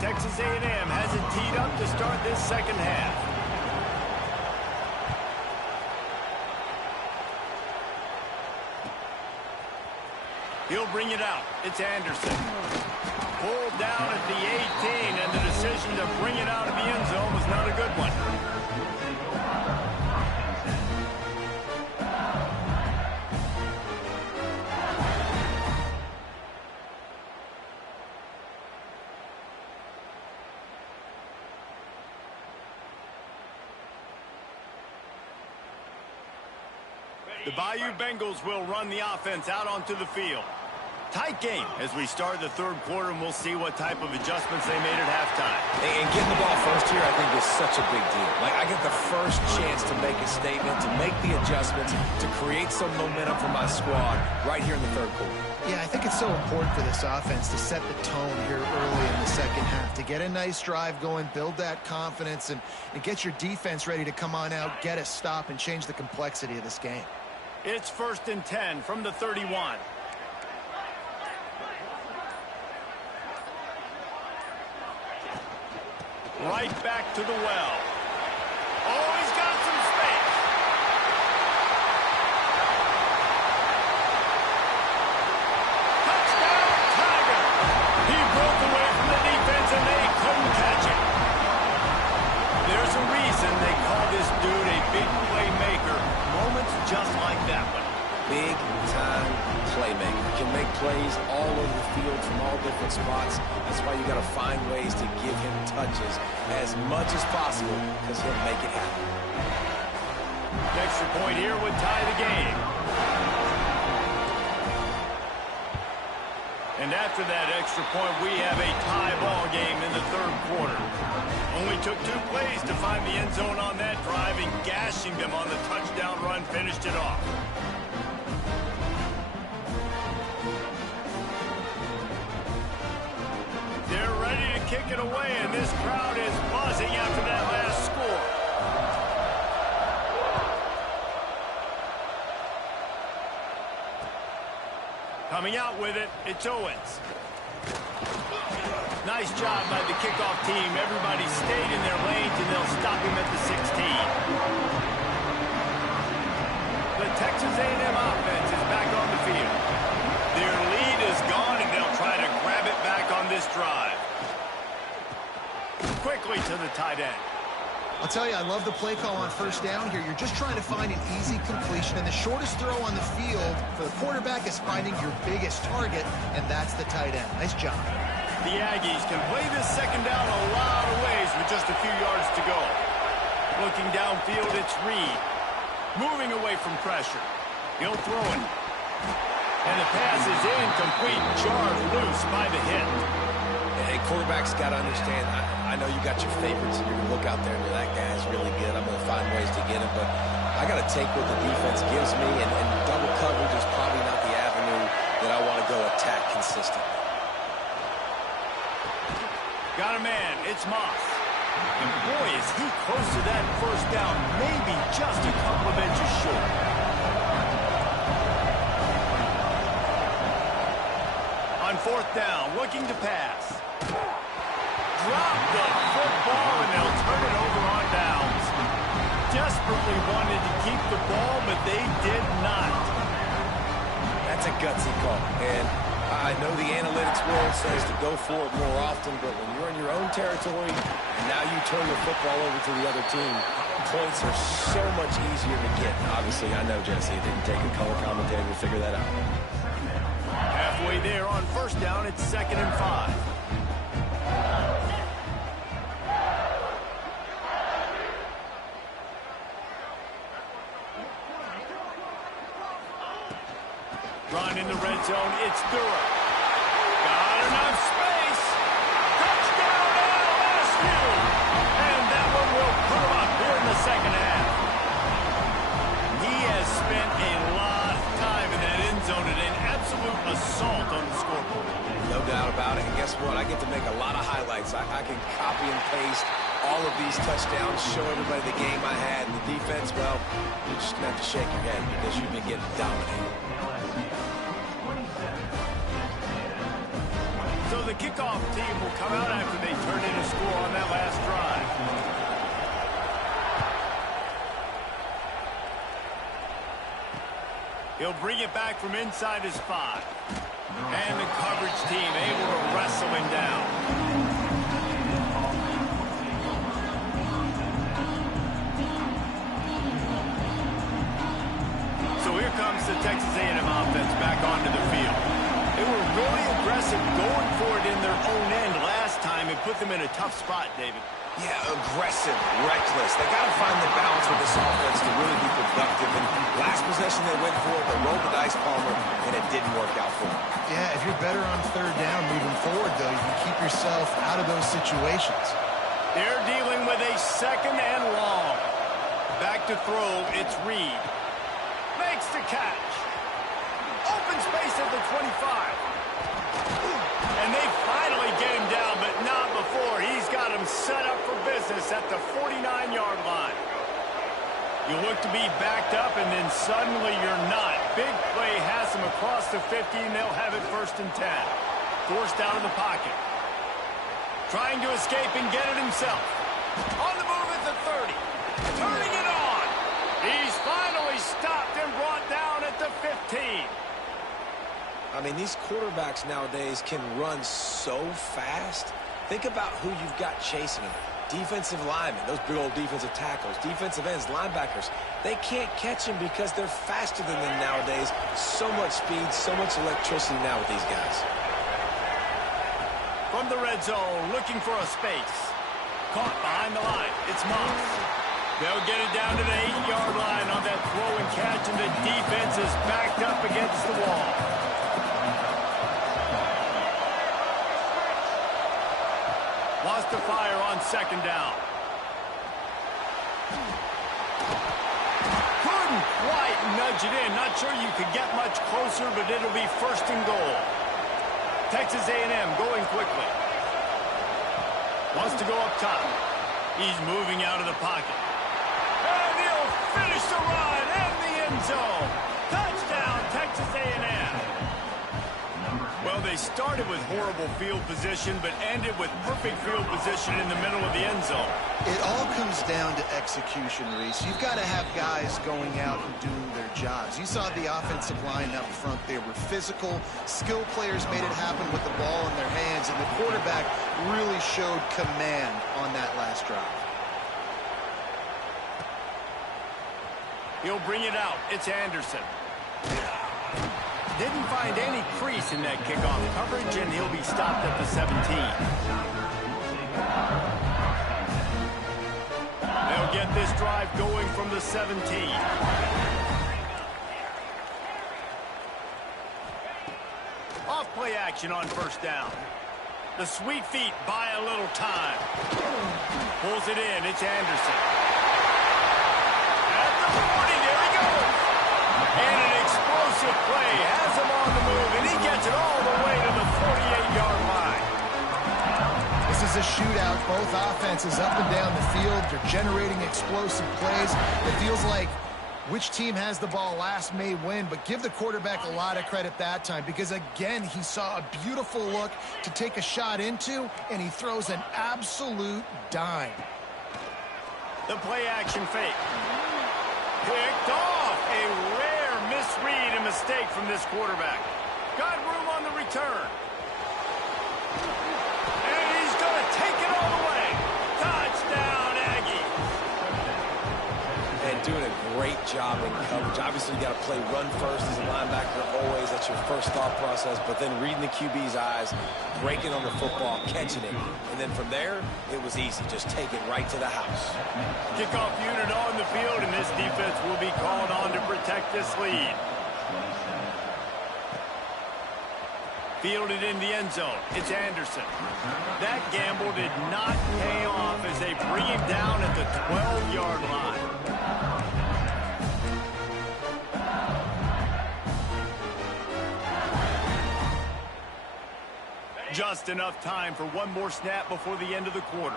Texas A&M has it teed up to start this 2nd half. He'll bring it out. It's Anderson. Pulled down at the 18, and the decision to bring it out of the end zone was not a good one. The Bayou Bengals will run the offense out onto the field. Tight game as we start the 3rd quarter, and we'll see what type of adjustments they made at halftime. And getting the ball first here, I think, is such a big deal. Like, I get the first chance to make a statement, to make the adjustments, to create some momentum for my squad right here in the 3rd quarter. Yeah, I think it's so important for this offense to set the tone here early in the 2nd half, to get a nice drive going, build that confidence, and get your defense ready to come on out, get a stop, and change the complexity of this game. It's 1st and 10 from the 31. Right back to the well. Oh, he's got some space. Touchdown, Tiger. He broke away from the defense, and they couldn't catch him. There's a reason they call this dude a big playmaker. plays all over the field from all different spots. That's why you got to find ways to give him touches as much as possible because he'll make it happen. The extra point here would tie the game. And after that extra point, we have a tie ball game in the third quarter. Only took 2 plays to find the end zone on that drive, and gashing them on the touchdown run finished it off. They're ready to kick it away, and this crowd is buzzing after that last score. Coming out with it, it's Owens. Nice job by the kickoff team. Everybody stayed in their lanes, and they'll stop him at the 16. The Texas A&M offense is back on the field. Their lead is gone, and they'll try to grab it back on this drive. Quickly to the tight end. I'll tell you, I love the play call on first down here. You're just trying to find an easy completion, and the shortest throw on the field for the quarterback is finding your biggest target, and that's the tight end. Nice job. The Aggies can play this second down a lot of ways with just a few yards to go. Looking downfield, it's Reed. Moving away from pressure. He'll throw it. And the pass is incomplete. Jarred loose by the hit. Hey, quarterbacks got to understand, I know you got your favorites, and you're going to look out there and that guy's really good. I'm going to find ways to get him, but I got to take what the defense gives me, and double coverage is probably not the avenue that I want to go attack consistently. Got a man. It's Moss. And boy, is he close to that first down. Maybe just a couple of inches short. On fourth down, looking to pass. Drop the football, and they'll turn it over on downs. Desperately wanted to keep the ball, but they did not. That's a gutsy call, and I know the analytics world says to go for it more often, but when you're in your own territory and now you turn the football over to the other team, points are so much easier to get. Obviously, I know, Jesse, it didn't take a color commentator to figure that out. Halfway there on first down, it's 2nd and 5. Run in the red zone, it's Durham. Got enough space. Touchdown LSU. And that one will put him up here in the second half. He has spent a lot of time in that end zone and an absolute assault on the scoreboard. No doubt about it. And guess what? I get to make a lot of highlights. I can copy and paste all of these touchdowns, show everybody the game I had. And the defense, well, you're just going to have to shake your head because you've been getting dominated. So the kickoff team will come out after they turn in a score on that last drive. He'll bring it back from inside his 5. And the coverage team able to wrestle him down. So here comes the Texas A&M offense back onto the field. They were really aggressive going for it in their own end last time and put them in a tough spot, David. Yeah, aggressive, reckless. They got to find the balance with this offense to really be productive. And last possession they went for it, they rolled the dice, Palmer, and it didn't work out for them. Yeah, if you're better on third down moving forward, though, you can keep yourself out of those situations. They're dealing with a 2nd and long. Back to throw, it's Reed. Makes the catch. Open space at the 25. And they finally get him down, but not before. He's got him set up for business at the 49-yard line. You look to be backed up, and then suddenly you're not. Big play has him across the 50, and they'll have it 1st and 10. Forced out of the pocket. Trying to escape and get it himself. On the move at the 30. Turning it on. He's finally stopped and brought down at the 15. I mean, these quarterbacks nowadays can run so fast. Think about who you've got chasing him. defensive linemen, those big old defensive tackles, defensive ends, linebackers, they can't catch him because they're faster than them nowadays. So much speed, so much electricity now with these guys. From the red zone, looking for a space. Caught behind the line. It's Moss. They'll get it down to the 8-yard line on that throw and catch, and the defense is backed up against the wall. Lost to fire on second down. Couldn't quite nudge it in. Not sure you could get much closer, but it'll be first and goal. Texas A&M going quickly. Wants to go up top. He's moving out of the pocket. And he'll finish the run in the end zone. Touchdown, Texas A&M. Well, they started with horrible field position, but ended with perfect field position in the middle of the end zone. It all comes down to execution, Reese. You've got to have guys going out and doing their jobs. You saw the offensive line up front. They were physical. Skill players made it happen with the ball in their hands, and the quarterback really showed command on that last drive. He'll bring it out. It's Anderson. Didn't find any crease in that kickoff coverage, and he'll be stopped at the 17. They'll get this drive going from the 17. Off play action on first down. The sweet feet buy a little time. Pulls it in. It's Anderson. At the 40, there he goes. And an explosive play has him on the move, and he gets it all the way to the 48-yard line. This is a shootout. Both offenses up and down the field. They're generating explosive plays. It feels like which team has the ball last may win, but give the quarterback a lot of credit that time because, again, he saw a beautiful look to take a shot into, and he throws an absolute dime. The play action fake. Picked off. A rare misread and mistake from this quarterback. Got room on the return. And he's going to take it all the way. Touchdown, Aggie. And doing a great job in coverage. Obviously, you got to play run first as a linebacker always. That's your first thought process. But then reading the QB's eyes, breaking on the football, catching it. And then from there, it was easy. Just take it right to the house. Kickoff unit on the field, and this defense will be called on to protect this lead. Fielded in the end zone. It's Anderson. That gamble did not pay off as they bring him down at the 12-yard line. Just enough time for one more snap before the end of the quarter.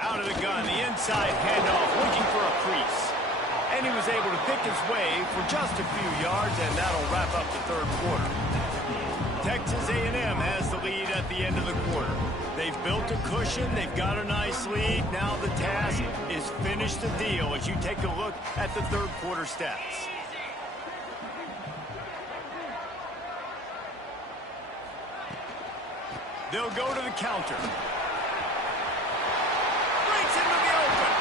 Out of the gun, the inside handoff, looking for a crease. And he was able to pick his way for just a few yards, and that'll wrap up the third quarter. Texas A&M has the lead at the end of the quarter. They've built a cushion. They've got a nice lead. Now the task is finish the deal as you take a look at the third quarter stats. They'll go to the counter. Breaks into the open.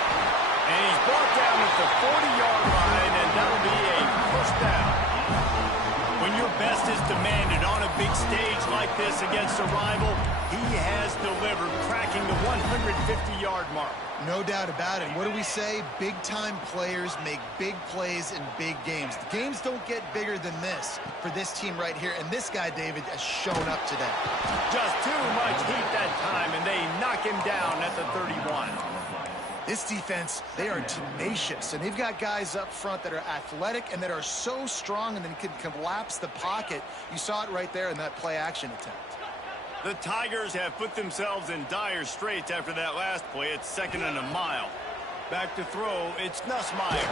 And he's brought down at the 40-yard line, and that'll be a first down. When your best is demanded on a big stage like this against a rival, he has delivered, cracking the 150-yard mark. No doubt about it. What do we say? Big-time players make big plays in big games. The games don't get bigger than this for this team right here, and this guy, David, has shown up today. Just too much heat that time, and they knock him down at the 31. This defense, they are tenacious, and they've got guys up front that are athletic and that are so strong and then can collapse the pocket. You saw it right there in that play-action attempt. The Tigers have put themselves in dire straits after that last play. It's 2nd and a mile. Back to throw, it's Nussmeier.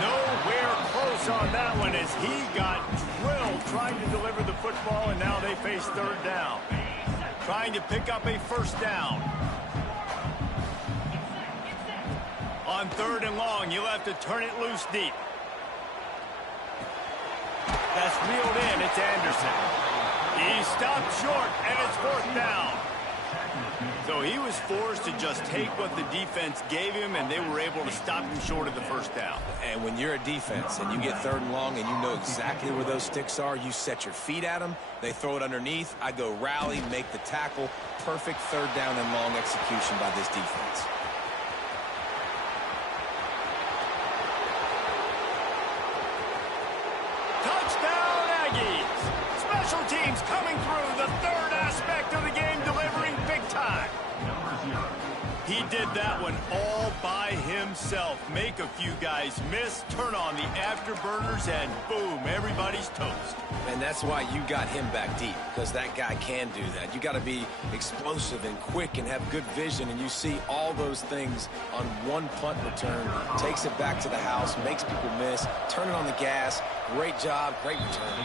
Nowhere close on that one as he got drilled trying to deliver the football, and now they face third down. Trying to pick up a first down. On 3rd and long, you'll have to turn it loose deep. That's reeled in. It's Anderson. He stopped short, and it's 4th down. So he was forced to just take what the defense gave him, and they were able to stop him short of the first down. And when you're a defense and you get 3rd and long and you know exactly where those sticks are, you set your feet at them, they throw it underneath, I go rally, make the tackle. Perfect 3rd down and long execution by this defense. Touchdown, Aggies! Special teams coming through, the 3rd aspect of the game, delivering big time. He did that one all by himself. Make a few guys miss, turn on the afterburners, and boom, everybody's toast. And that's why you got him back deep, because that guy can do that. You got to be explosive and quick and have good vision, and you see all those things on one punt return. Takes it back to the house, makes people miss, turning on the gas. Great job, great return.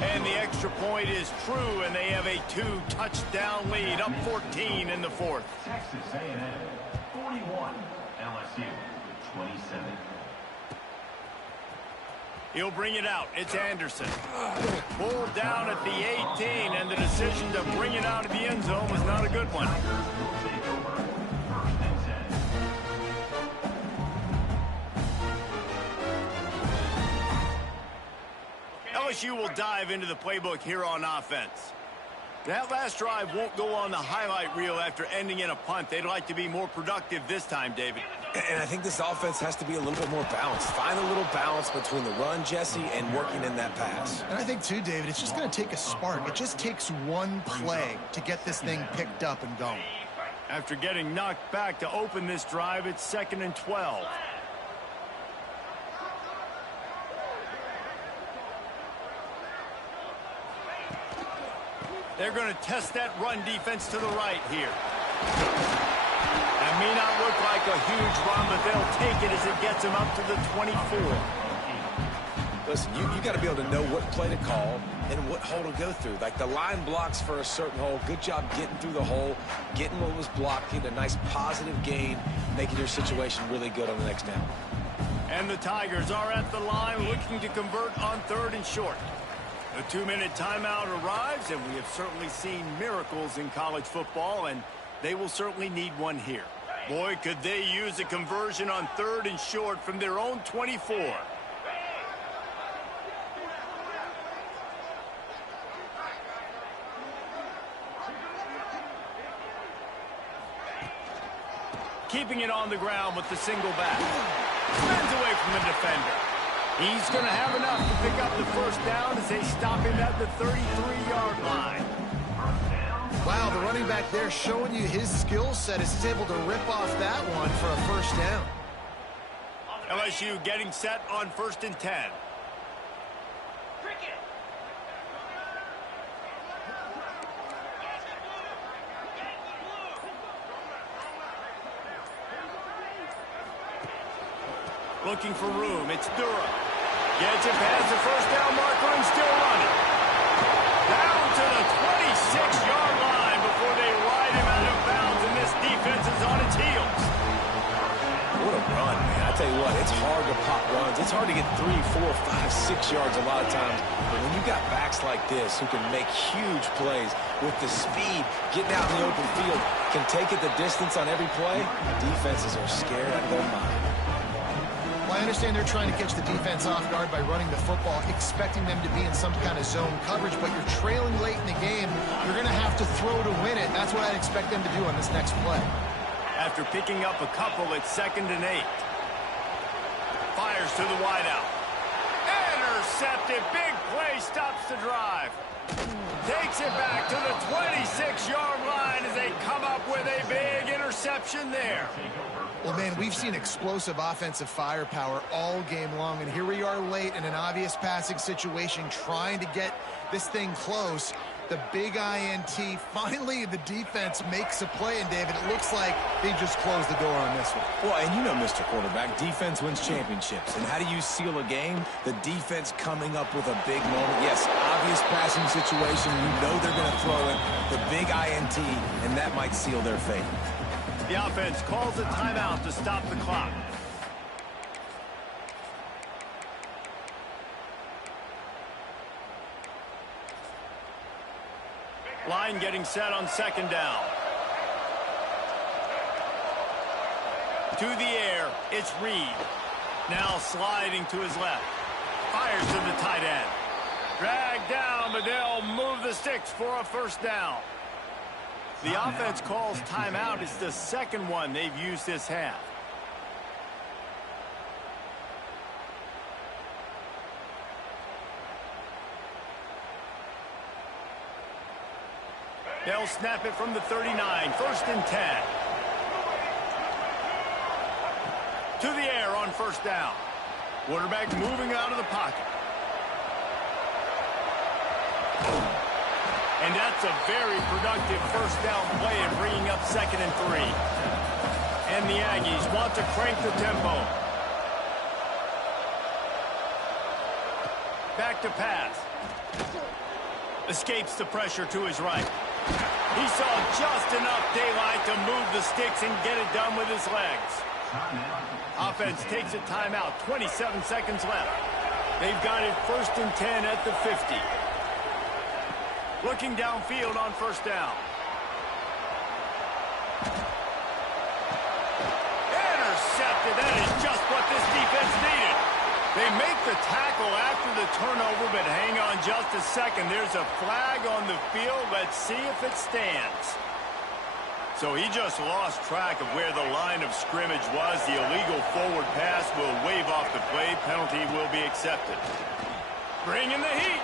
And the extra point is true, and they have a 2-touchdown lead, up 14 in the 4th. Texas A&M 41, LSU 27. He'll bring it out. It's Anderson. Pulled down at the 18, and the decision to bring it out of the end zone was not a good one. LSU will dive into the playbook here on offense. That last drive won't go on the highlight reel after ending in a punt. They'd like to be more productive this time, David. And I think this offense has to be a little bit more balanced. Find a little balance between the run, Jesse, and working in that pass. And I think, too, David, it's just going to take a spark. It just takes one play to get this thing picked up and going. After getting knocked back to open this drive, it's 2nd and 12. They're going to test that run defense to the right here. That may not look like a huge run, but they'll take it as it gets them up to the 24. Listen, you got to be able to know what play to call and what hole to go through. Like the line blocks for a certain hole. Good job getting through the hole, getting what was blocked, getting a nice positive gain, making your situation really good on the next down. And the Tigers are at the line looking to convert on 3rd and short. The 2-minute timeout arrives, and we have certainly seen miracles in college football, and they will certainly need one here. Boy, could they use a conversion on 3rd and short from their own 24. Keeping it on the ground with the single back. Spins away from the defender. He's going to have enough to pick up the first down as they stop him at the 33-yard line. Wow, the running back there showing you his skill set as he's able to rip off that one for a first down. LSU getting set on 1st and 10. Looking for room. It's Durham. Gets it past the first down marker and still running. Down to the 26-yard line before they ride him out of bounds, and this defense is on its heels. What a run, man. I tell you what, it's hard to pop runs. It's hard to get 3, 4, 5, 6 yards a lot of times. But when you got backs like this who can make huge plays with the speed, getting out in the open field, can take it the distance on every play, defenses are scared out of their mind. Well, I understand they're trying to catch the defense off guard by running the football, expecting them to be in some kind of zone coverage, but you're trailing late in the game. You're going to have to throw to win it. That's what I'd expect them to do on this next play. After picking up a couple, it's 2nd and 8. Fires to the wideout. Intercepted. Big play stops the drive. Takes it back to the 26-yard line as they come up with a big interception there. Well, man, we've seen explosive offensive firepower all game long, and here we are late in an obvious passing situation trying to get this thing close. The big INT, finally the defense makes a play, and David, it looks like they just closed the door on this one. Well, and you know, Mr. Quarterback, defense wins championships. And how do you seal a game? The defense coming up with a big moment. Yes, obvious passing situation. You know they're going to throw it. The big INT, and that might seal their fate. The offense calls a timeout to stop the clock. Line getting set on 2nd down. To the air, it's Reed. Now sliding to his left. Fires to the tight end. Dragged down, but they'll move the sticks for a first down. The offense calls timeout. It's the second one they've used this half. They'll snap it from the 39. First and 10. To the air on first down. Quarterback moving out of the pocket. And that's a very productive first down play in bringing up 2nd and 3. And the Aggies want to crank the tempo. Back to pass. Escapes the pressure to his right. He saw just enough daylight to move the sticks and get it done with his legs. Offense takes a timeout. 27 seconds left. They've got it 1st and 10 at the 50. Looking downfield on first down. Intercepted. That is just what this defense needed. They make the tackle after the turnover, but hang on just a second. There's a flag on the field. Let's see if it stands. So he just lost track of where the line of scrimmage was. The illegal forward pass will wave off the play. Penalty will be accepted. Bringing the heat.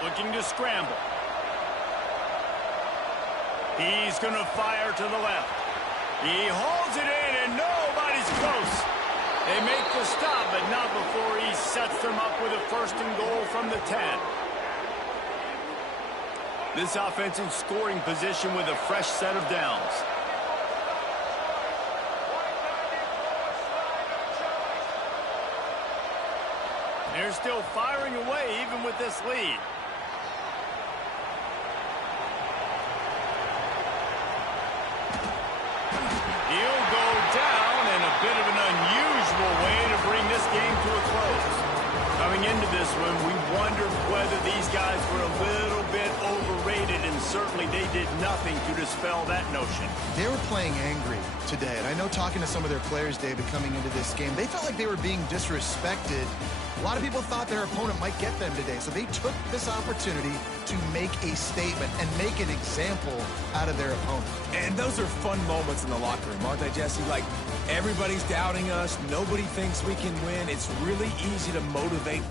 Looking to scramble. He's going to fire to the left. He hauls it in, and nobody's close. They make the stop, but not before he sets them up with a 1st and goal from the 10. This offense in scoring position with a fresh set of downs. They're still firing away even with this lead. He'll go down in a bit of an unusual way to bring this game to a close. Coming into this one, we wondered whether these guys were a little bit overrated, and certainly they did nothing to dispel that notion. They were playing angry today, and I know talking to some of their players, David, coming into this game, they felt like they were being disrespected. A lot of people thought their opponent might get them today, so they took this opportunity to make a statement and make an example out of their opponent. And those are fun moments in the locker room, aren't they, Jesse? Like, everybody's doubting us. Nobody thinks we can win. It's really easy to motivate